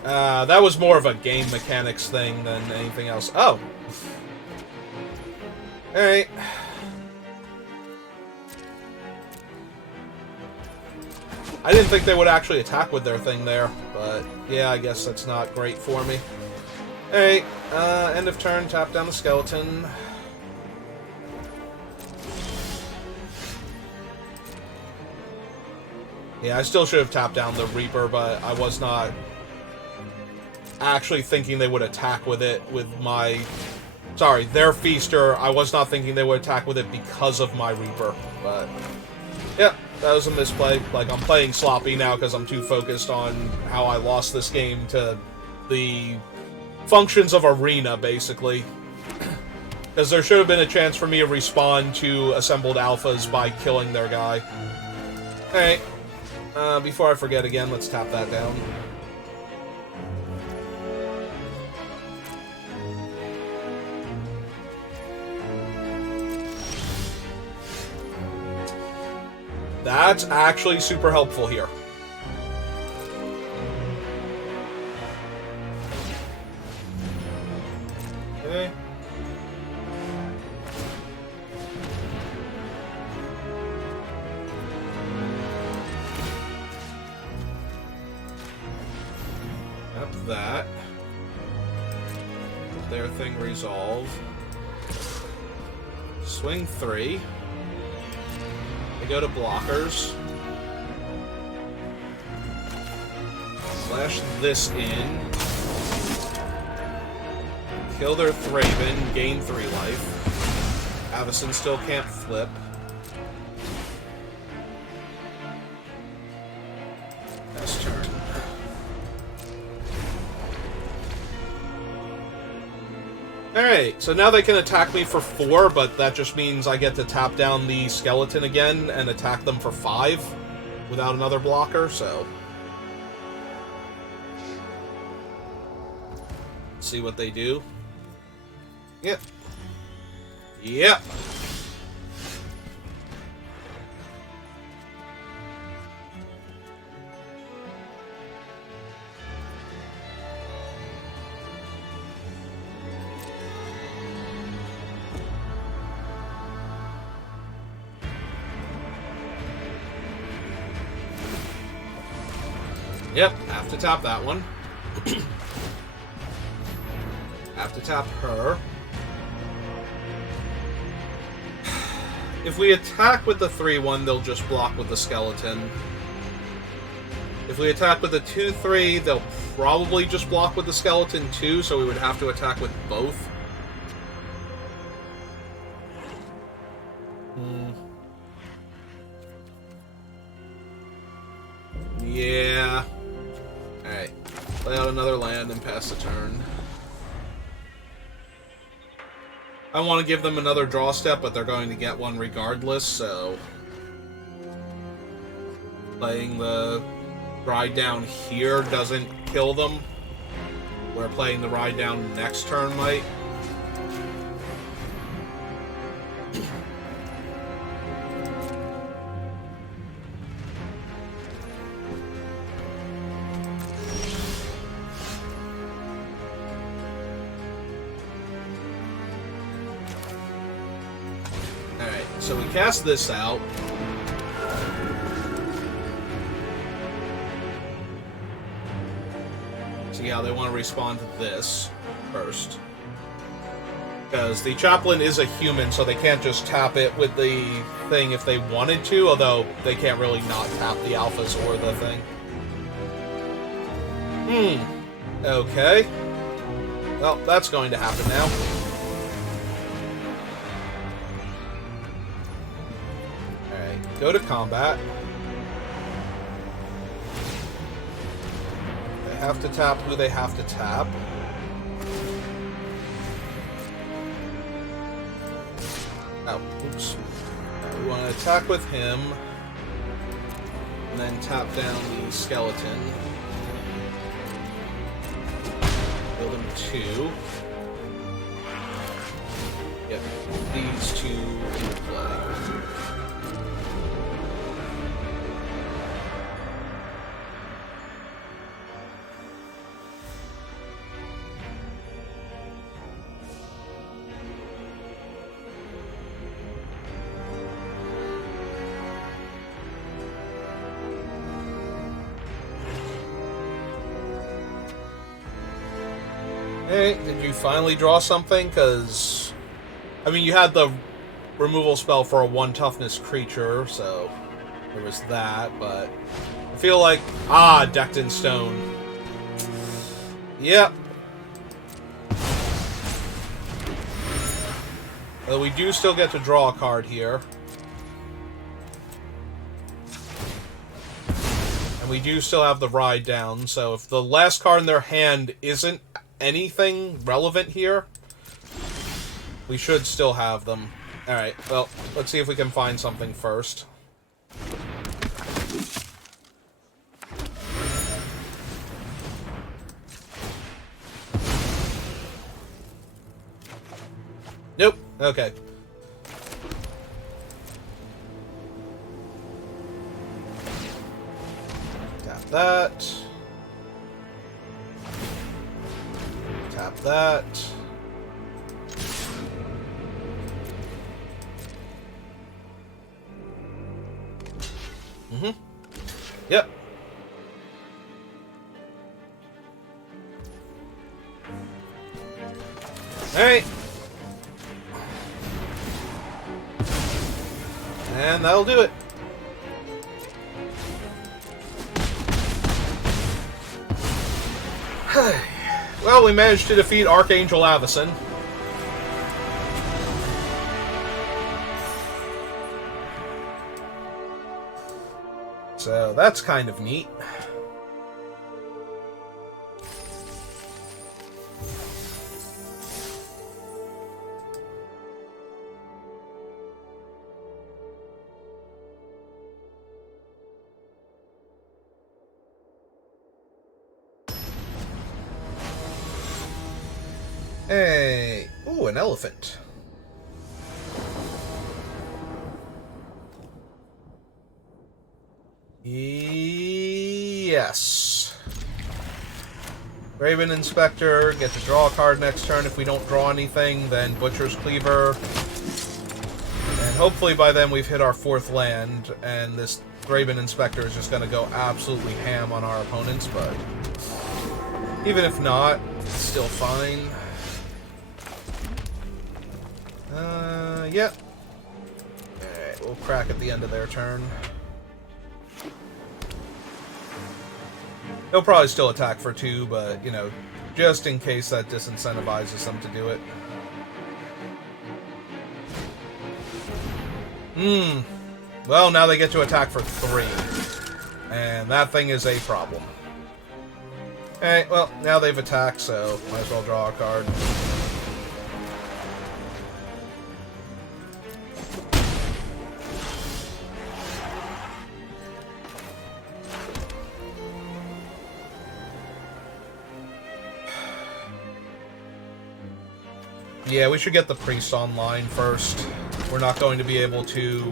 That was more of a game mechanics thing than anything else. Oh. Alright. I didn't think they would actually attack with their thing there, but yeah, I guess that's not great for me. Alright, end of turn, tap down the skeleton. Yeah, I still should have tapped down the Reaper, but I was not actually thinking they would attack with it with my... Sorry, their Feaster, I was not thinking they would attack with it because of my Reaper, but... Yeah, that was a misplay. Like, I'm playing sloppy now because I'm too focused on how I lost this game to the functions of Arena, basically. Because there should have been a chance for me to respond to assembled alphas by killing their guy. Alright. Before I forget again, let's tap that down. That's actually super helpful here. Okay. Up that. everything resolve. Swing 3. They go to blockers. Slash this in. Kill their Thraben, gain 3 life. Avacyn still can't flip. Next turn. Alright, so now they can attack me for 4, but that just means I get to tap down the skeleton again and attack them for 5 without another blocker, so... see what they do. Yep. Yep. Yep, have to tap that one. Have to tap her. If we attack with the 3-1, they'll just block with the skeleton. If we attack with the 2-3, they'll probably just block with the skeleton too, so we would have to attack with both. Yeah. Alright. Play out another land and pass the turn. I want to give them another draw step, but they're going to get one regardless, so... playing the ride down here doesn't kill them, where playing the ride down next turn might. So we cast this out. See how they want to respond to this first. Because the chaplain is a human, so they can't just tap it with the thing if they wanted to, although they can't really not tap the alphas or the thing. Okay. Well, that's going to happen now. Go to combat. They have to tap who they have to tap. Oh, oops. We want to attack with him. And then tap down the skeleton. Build him 2. Yep, these 2 into play. Hey, did you finally draw something? Because, I mean, you had the removal spell for a 1 toughness creature, so there was that, but I feel like, decked in stone. Yep. Well, we do still get to draw a card here. And we do still have the ride down, so if the last card in their hand isn't anything relevant here, we should still have them. Alright, well, let's see if we can find something first. Nope. Okay. Tap that. Tap that. Yep. Alright. And that'll do it. Well, we managed to defeat Archangel Avacyn. So that's kind of neat. Hey, ooh, an elephant. Yes. Raven Inspector, get to draw a card next turn. If we don't draw anything, then Butcher's Cleaver. And hopefully by then we've hit our 4th land, and this Raven Inspector is just going to go absolutely ham on our opponents, but even if not, it's still fine. Yep. Alright, we'll crack at the end of their turn. They'll probably still attack for 2, but, you know, just in case that disincentivizes them to do it. Well, now they get to attack for 3. And that thing is a problem. Alright, well, now they've attacked, so might as well draw a card. Yeah, we should get the priest online first. We're not going to be able to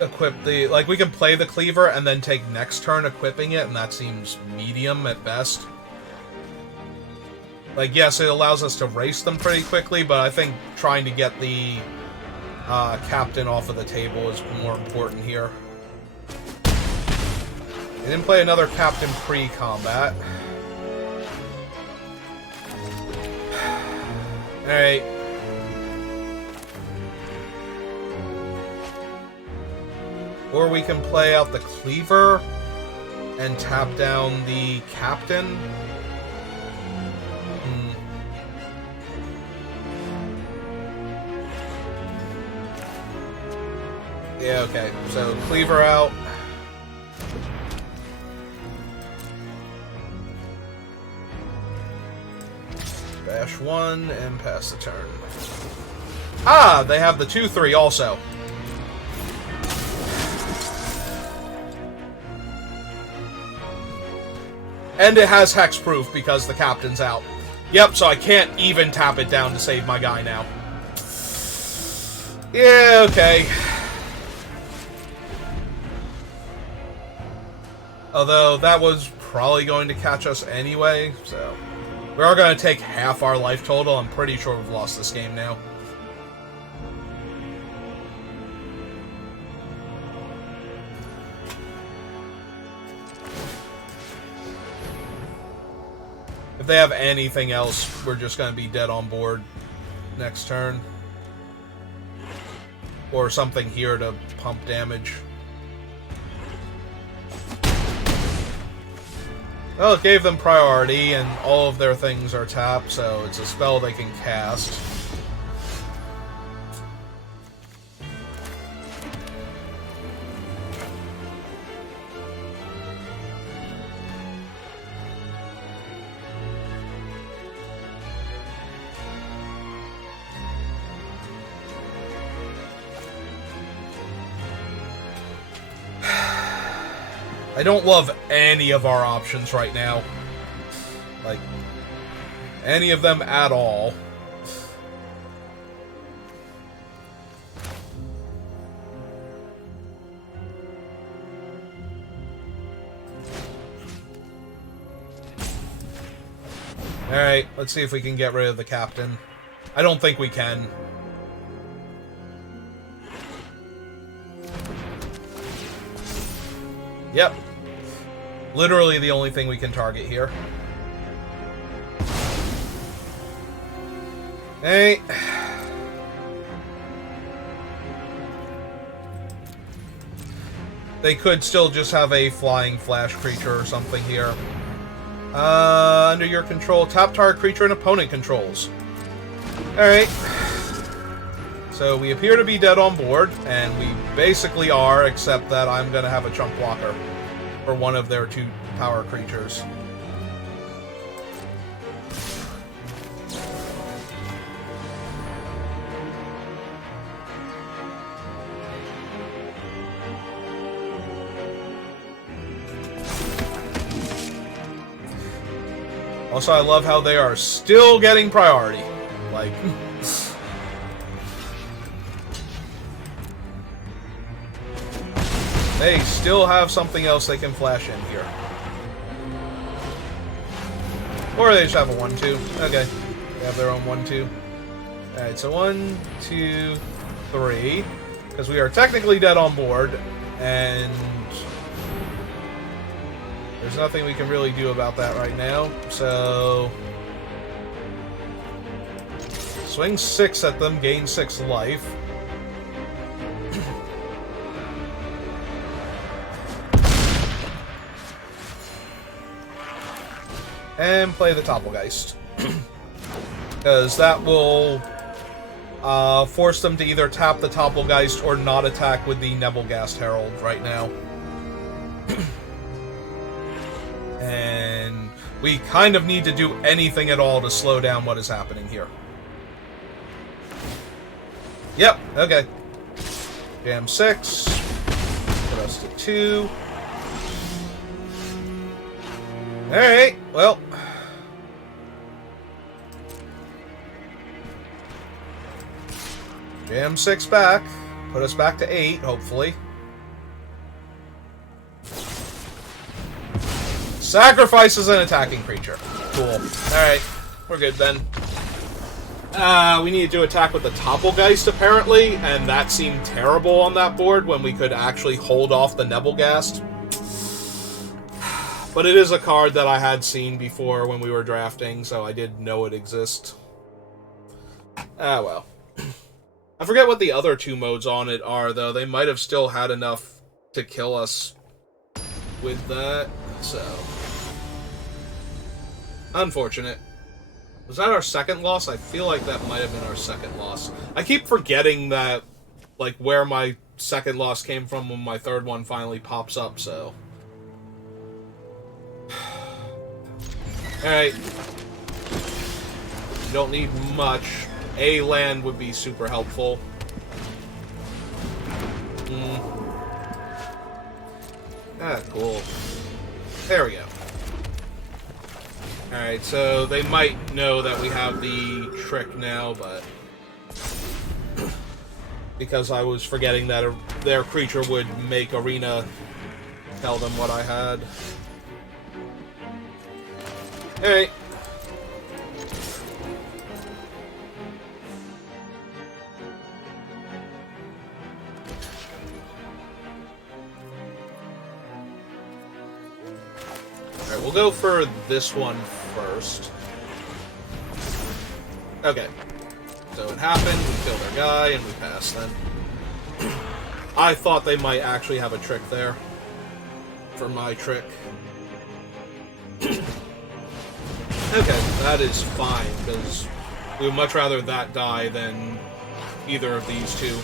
equip the... Like, we can play the cleaver and then take next turn equipping it, and that seems medium at best. Like, yes, it allows us to race them pretty quickly, but I think trying to get the captain off of the table is more important here. They didn't play another captain pre-combat. Alright. Or we can play out the cleaver and tap down the captain. Yeah, okay. So, cleaver out. Dash 1 and pass the turn. Ah! They have the 2/3 also. And it has hexproof because the captain's out. Yep, so I can't even tap it down to save my guy now. Yeah, okay. Although, that was probably going to catch us anyway, so... We are going to take half our life total. I'm pretty sure we've lost this game now. If they have anything else, we're just going to be dead on board next turn. Or something here to pump damage. Well, it gave them priority, and all of their things are tapped, so it's a spell they can cast. I don't love any of our options right now. Like, any of them at all. Alright, let's see if we can get rid of the captain. I don't think we can. Yep. Literally the only thing we can target here. Hey. They could still just have a flying flash creature or something here. Under your control, tap target creature and opponent controls. Alright. So we appear to be dead on board, and we basically are, except that I'm going to have a chunk blocker for one of their 2 power creatures. Also, I love how they are still getting priority. Like... they still have something else they can flash in here. Or they just have a 1-2. Okay. They have their own 1-2. Alright, so 1, 2, 3. Because we are technically dead on board, and... there's nothing we can really do about that right now, so... swing 6 at them, gain 6 life. And play the Topplegeist. Because that will force them to either tap the Topplegeist or not attack with the Nebelgast Herald right now. And we kind of need to do anything at all to slow down what is happening here. Yep, okay. Jam 6. Put us to 2. Alright, well. Jam 6 back. Put us back to 8, hopefully. Sacrifices an attacking creature. Cool. Alright, we're good then. We needed to attack with the Topplegeist, apparently, and that seemed terrible on that board when we could actually hold off the Nebelgast. But it is a card that I had seen before when we were drafting, so I did know it exists. Ah, well. I forget what the other 2 modes on it are, though. They might have still had enough to kill us with that, so... unfortunate. Was that our second loss? I feel like that might have been our second loss. I keep forgetting that, like, where my second loss came from when my third one finally pops up, so... Alright. You don't need much. A land would be super helpful. Ah, cool. There we go. Alright, so they might know that we have the trick now, but... because I was forgetting that their creature would make Arena tell them what I had. Alright. Alright, we'll go for this one first. Okay. So it happened, we killed our guy, and we passed then. I thought they might actually have a trick there. For my trick. Okay, that is fine, because we would much rather that die than either of these 2.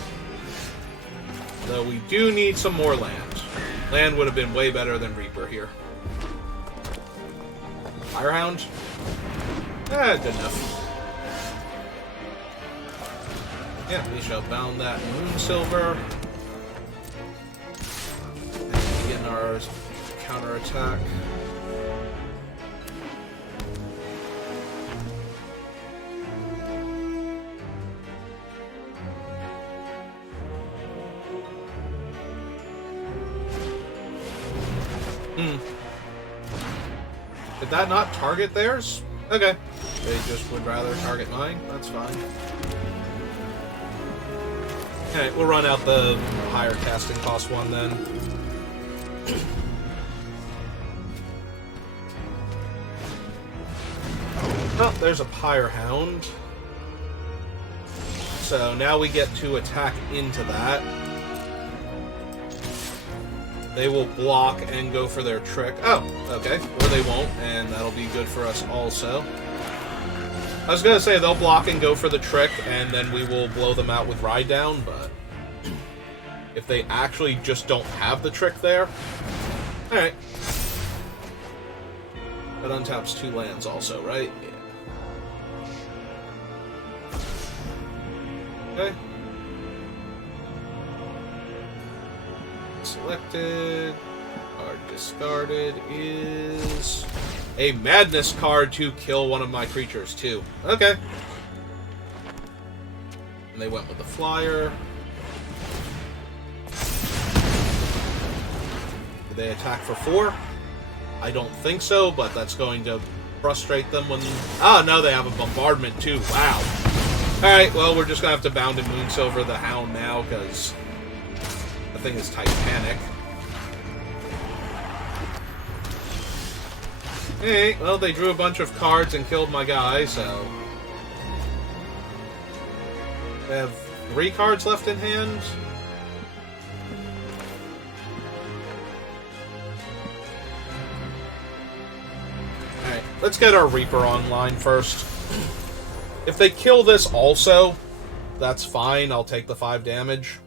Though we do need some more land. Land would have been way better than Reaper here. Firehound? Good enough. Yeah, we shall bound that Moon Silver. And begin our counterattack. Did that not target theirs? Okay. They just would rather target mine. That's fine. Alright, we'll run out the higher casting cost one then. Oh, there's a Pyre Hound. So now we get to attack into that. They will block and go for their trick. Oh, okay. Or they won't, and that'll be good for us also. I was gonna say they'll block and go for the trick, and then we will blow them out with Ride Down, but if they actually just don't have the trick there... Alright. That untaps 2 lands also, right? Yeah. Okay. Selected. Card discarded is a madness card to kill one of my creatures, too. Okay. And they went with the flyer. Did they attack for 4? I don't think so, but that's going to frustrate them when... Ah, no, they have a bombardment, too. Wow. Alright, well, we're just going to have to Bound and Moonsilver the Hound now, because the thing is Titanic. Hey, well, they drew a bunch of cards and killed my guy, so... They have 3 cards left in hand. Alright, let's get our Reaper online first. If they kill this also, that's fine. I'll take the 5 damage.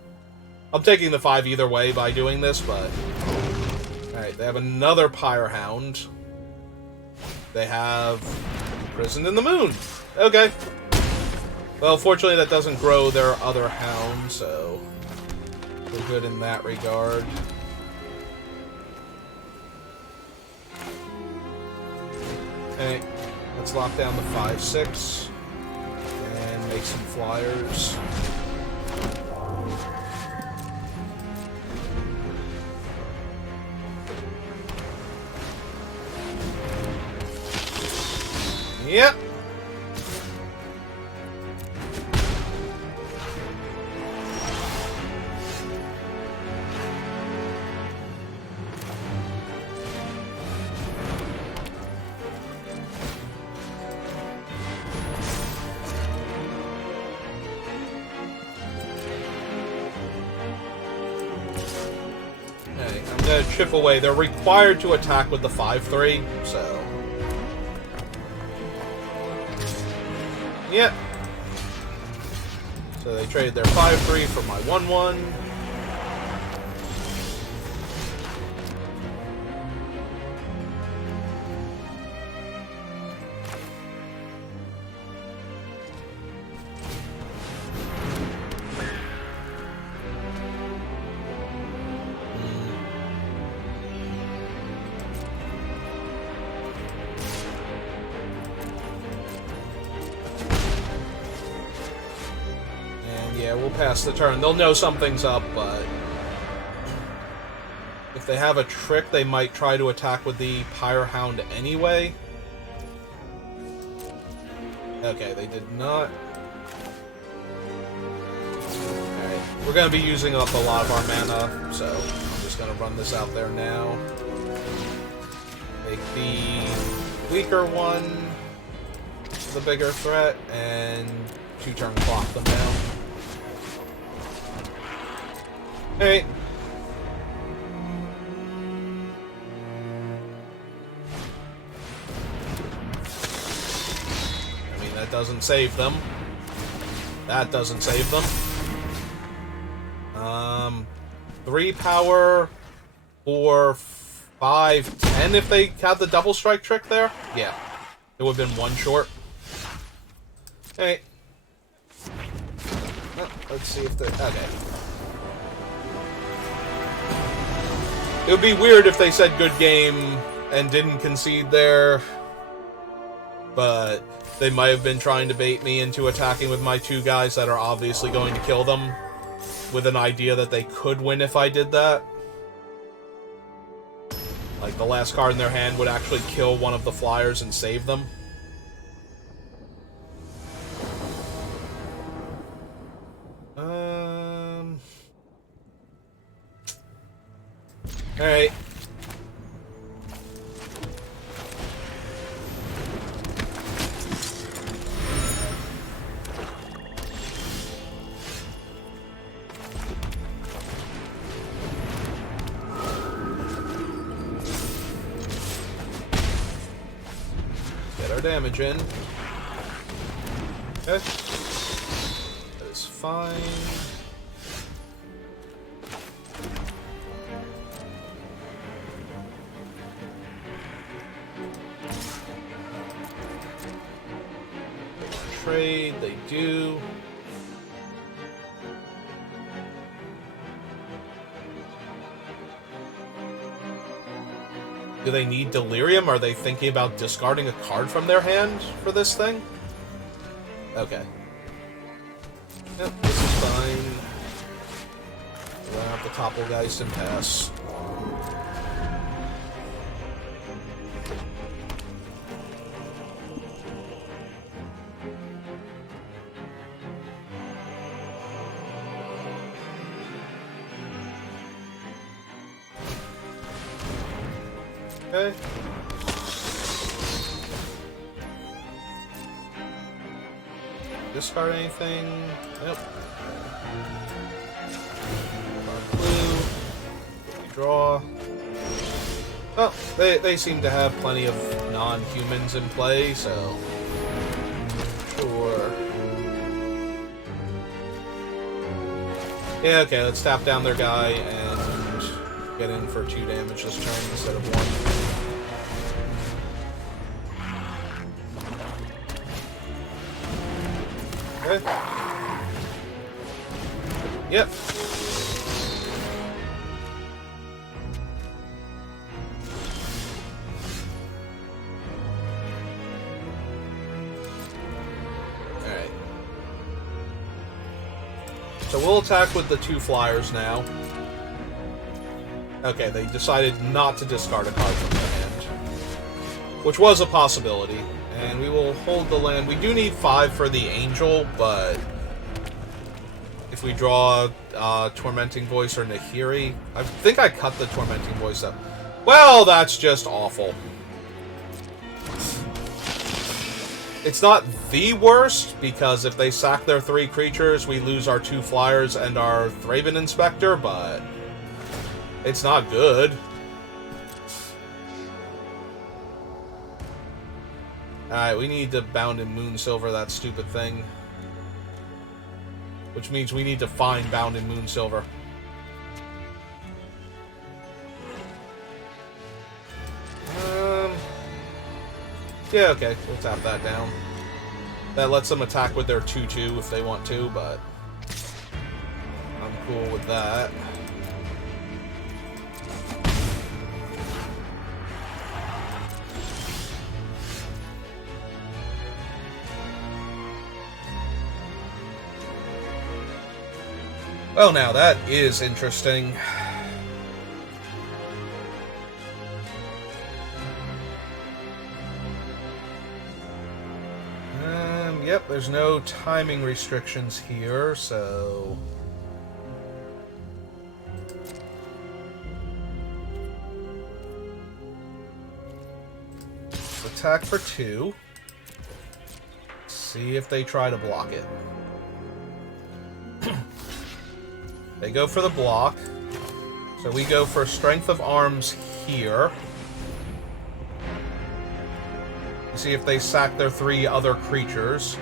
I'm taking the 5 either way by doing this, but... Alright, they have another Pyre Hound. They have Imprisoned in the Moon. Okay. Well, fortunately that doesn't grow their other hound, so we're good in that regard. Okay, let's lock down the 5/6 and make some flyers. Yep. Okay, I'm gonna chip away. They're required to attack with the 5/3, so... Yep. So they traded their 5/3 for my 1/1. Yeah, we'll pass the turn. They'll know something's up, but if they have a trick, they might try to attack with the Pyre Hound anyway. Okay, they did not. Alright, we're going to be using up a lot of our mana, so I'm just going to run this out there now. Make the weaker one the bigger threat, and 2-turn clock them down. Hey. I mean, that doesn't save them. That doesn't save them. 3 power, 4, 5, 10 if they had the double strike trick there? Yeah. It would have been 1 short. Hey. Oh, let's see if they're... Okay. It would be weird if they said good game and didn't concede there, but they might have been trying to bait me into attacking with my 2 guys that are obviously going to kill them, with an idea that they could win if I did that. Like, the last card in their hand would actually kill one of the flyers and save them. Alright. our damage in. Okay. That is fine. Trade, they do. Do they need Delirium? Are they thinking about discarding a card from their hand for this thing? Okay. Yep, this is fine. We'll have to topple guys and pass. Okay. Discard anything? Nope. Clue. We draw. Well, they seem to have plenty of non-humans in play, so sure. Yeah, okay, let's tap down their guy and get in for 2 damage this turn instead of 1. Okay. Yep. Alright. So we'll attack with the 2 flyers now. Okay, they decided not to discard a card from their hand, which was a possibility. And we will hold the land. We do need 5 for the Angel, but if we draw Tormenting Voice or Nahiri, I think I cut the Tormenting Voice up. Well, that's just awful. It's not the worst, because if they sack their 3 creatures, we lose our 2 flyers and our Thraben Inspector, but it's not good. Alright, we need to Bound in Moonsilver that stupid thing. Which means we need to find Bound in Moonsilver. Yeah, okay, we'll tap that down. That lets them attack with their 2/2 if they want to, but I'm cool with that. Well, now, that is interesting. Yep, there's no timing restrictions here, so... attack for 2. See if they try to block it. They go for the block. So we go for Strength of Arms here. See if they sack their 3 other creatures.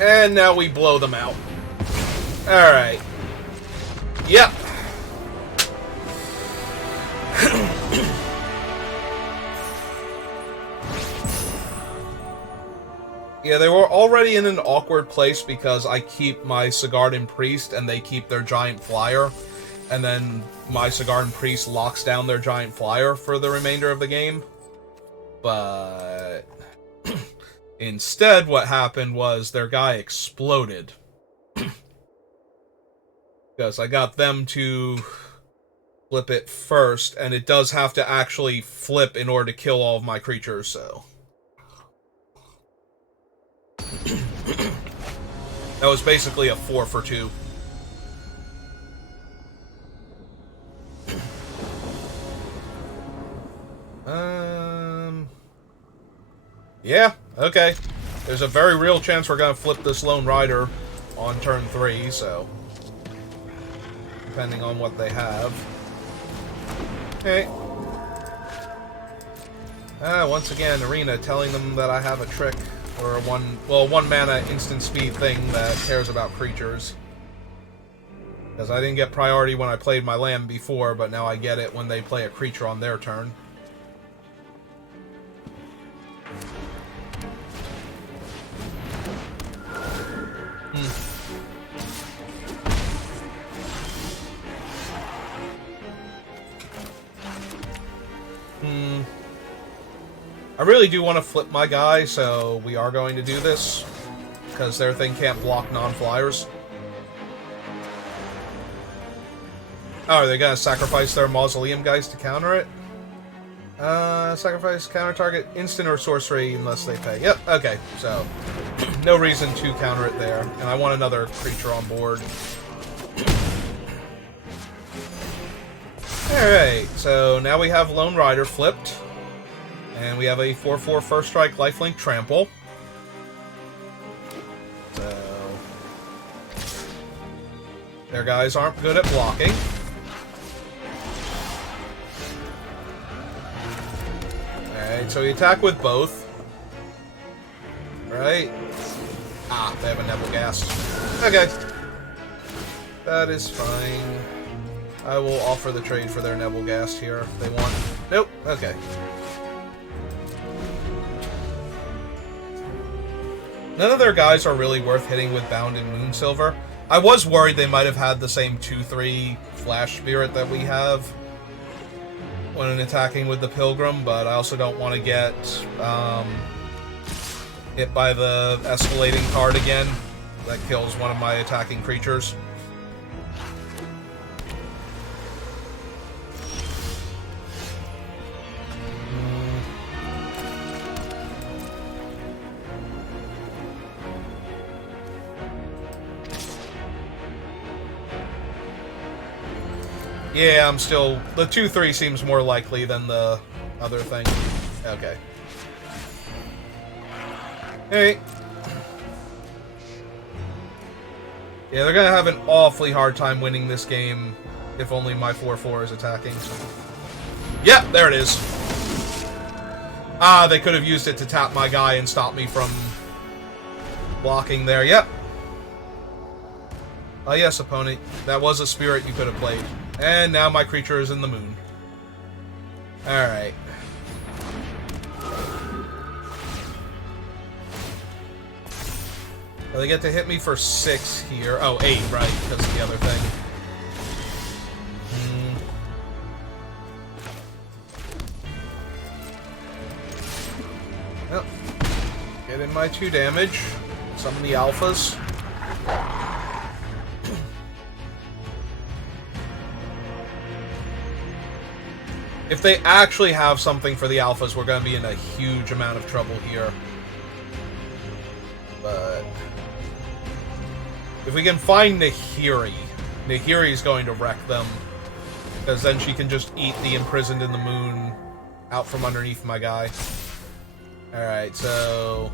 And now we blow them out. Alright. Yep. Yeah, they were already in an awkward place because I keep my Sigardan Priest and they keep their Giant Flyer. And then my Sigardan Priest locks down their Giant Flyer for the remainder of the game. But instead what happened was their guy exploded. Because I got them to flip it first, and it does have to actually flip in order to kill all of my creatures, so... That was basically a 4 for 2. Yeah, okay. There's a very real chance we're gonna flip this Lone Rider on turn 3, so... depending on what they have. Okay. Once again, Arena telling them that I have a trick, or a one mana instant speed thing that cares about creatures. Because I didn't get priority when I played my land before, but now I get it when they play a creature on their turn. I really do want to flip my guy, so we are going to do this. Because their thing can't block non-flyers. Oh, are they going to sacrifice their Mausoleum guys to counter it? Sacrifice, counter target, instant or sorcery unless they pay. Yep, okay, so no reason to counter it there. And I want another creature on board. Alright, so now we have Lone Rider flipped. And we have a 4/4 First Strike Lifelink Trample. So their guys aren't good at blocking. Alright, so we attack with both. Right? Ah, they have a Nebelgast. Okay. That is fine. I will offer the trade for their Nebelgast here if they want. Nope. Okay. None of their guys are really worth hitting with Bound and Moonsilver. I was worried they might have had the same 2/3 Flash Spirit that we have when attacking with the Pilgrim, but I also don't want to get hit by the escalating card again. That kills one of my attacking creatures. Yeah, I'm still... The 2/3 seems more likely than the other thing. Okay. Hey. Yeah, they're gonna have an awfully hard time winning this game if only my 4/4 is attacking. Yep, there it is. Ah, they could have used it to tap my guy and stop me from blocking there. Yep. Oh yes, opponent. That was a spirit you could have played. And now my creature is in the moon. Alright. Well, they get to hit me for 6 here. Oh, 8, right, because of the other thing. Well, get in my 2 damage. Summon the alphas. If they actually have something for the alphas, we're going to be in a huge amount of trouble here. But if we can find Nahiri, Nahiri's going to wreck them. Because then she can just eat the Imprisoned in the Moon out from underneath my guy. Alright, so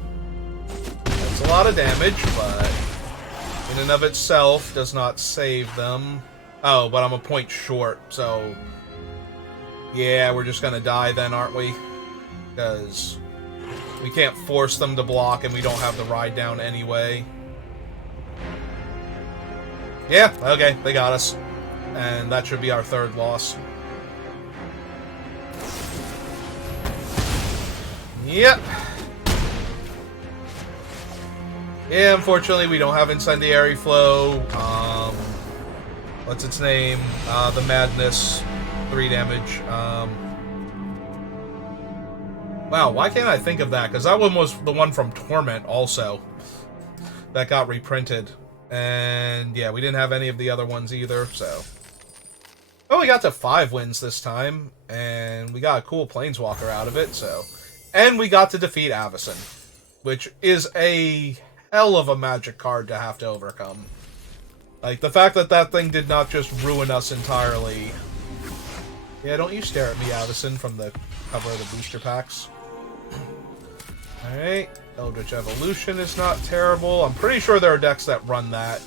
that's a lot of damage, but in and of itself does not save them. Oh, but I'm a point short, so... Yeah, we're just gonna die then, aren't we? Because we can't force them to block and we don't have the ride down anyway. Yeah, okay, they got us. And that should be our 3rd loss. Yep. Yeah, unfortunately we don't have Incendiary Flow. What's its name? The Madness. 3 damage. Wow, why can't I think of that? Because that one was the one from Torment also. That got reprinted. And yeah, we didn't have any of the other ones either, so... Oh, we got to 5 wins this time. And we got a cool Planeswalker out of it, so... And we got to defeat Avacyn. Which is a hell of a Magic card to have to overcome. Like, the fact that that thing did not just ruin us entirely... Yeah, don't you stare at me, Avacyn, from the cover of the booster packs. Alright, Eldritch Evolution is not terrible. I'm pretty sure there are decks that run that.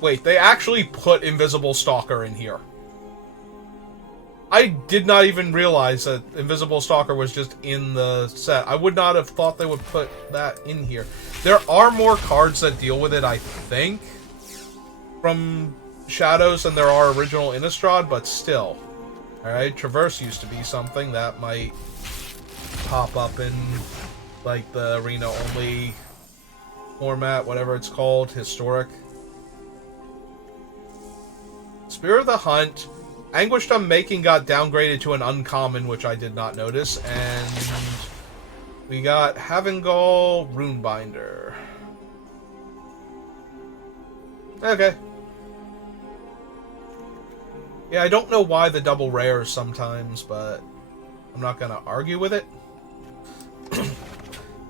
Wait, they actually put Invisible Stalker in here. I did not even realize that Invisible Stalker was just in the set. I would not have thought they would put that in here. There are more cards that deal with it, I think, from Shadows than there are original Innistrad, but still. Alright, Traverse used to be something that might pop up in, like, the arena-only format, whatever it's called, historic. Spirit of the Hunt. Anguished Unmaking got downgraded to an uncommon, which I did not notice, and we got Havengal Runebinder. Okay. Yeah, I don't know why the double rares sometimes, but I'm not gonna argue with it.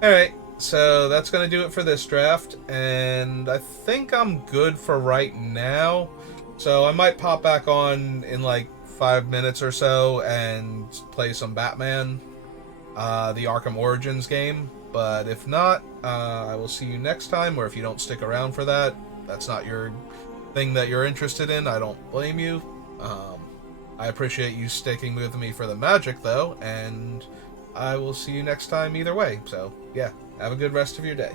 Alright, so that's gonna do it for this draft, and I think I'm good for right now. So I might pop back on in like 5 minutes or so and play some Batman, the Arkham Origins game. But if not, I will see you next time, or if you don't stick around for that, that's not your thing that you're interested in, I don't blame you. I appreciate you sticking with me for the Magic, though, and I will see you next time either way. So, yeah, have a good rest of your day.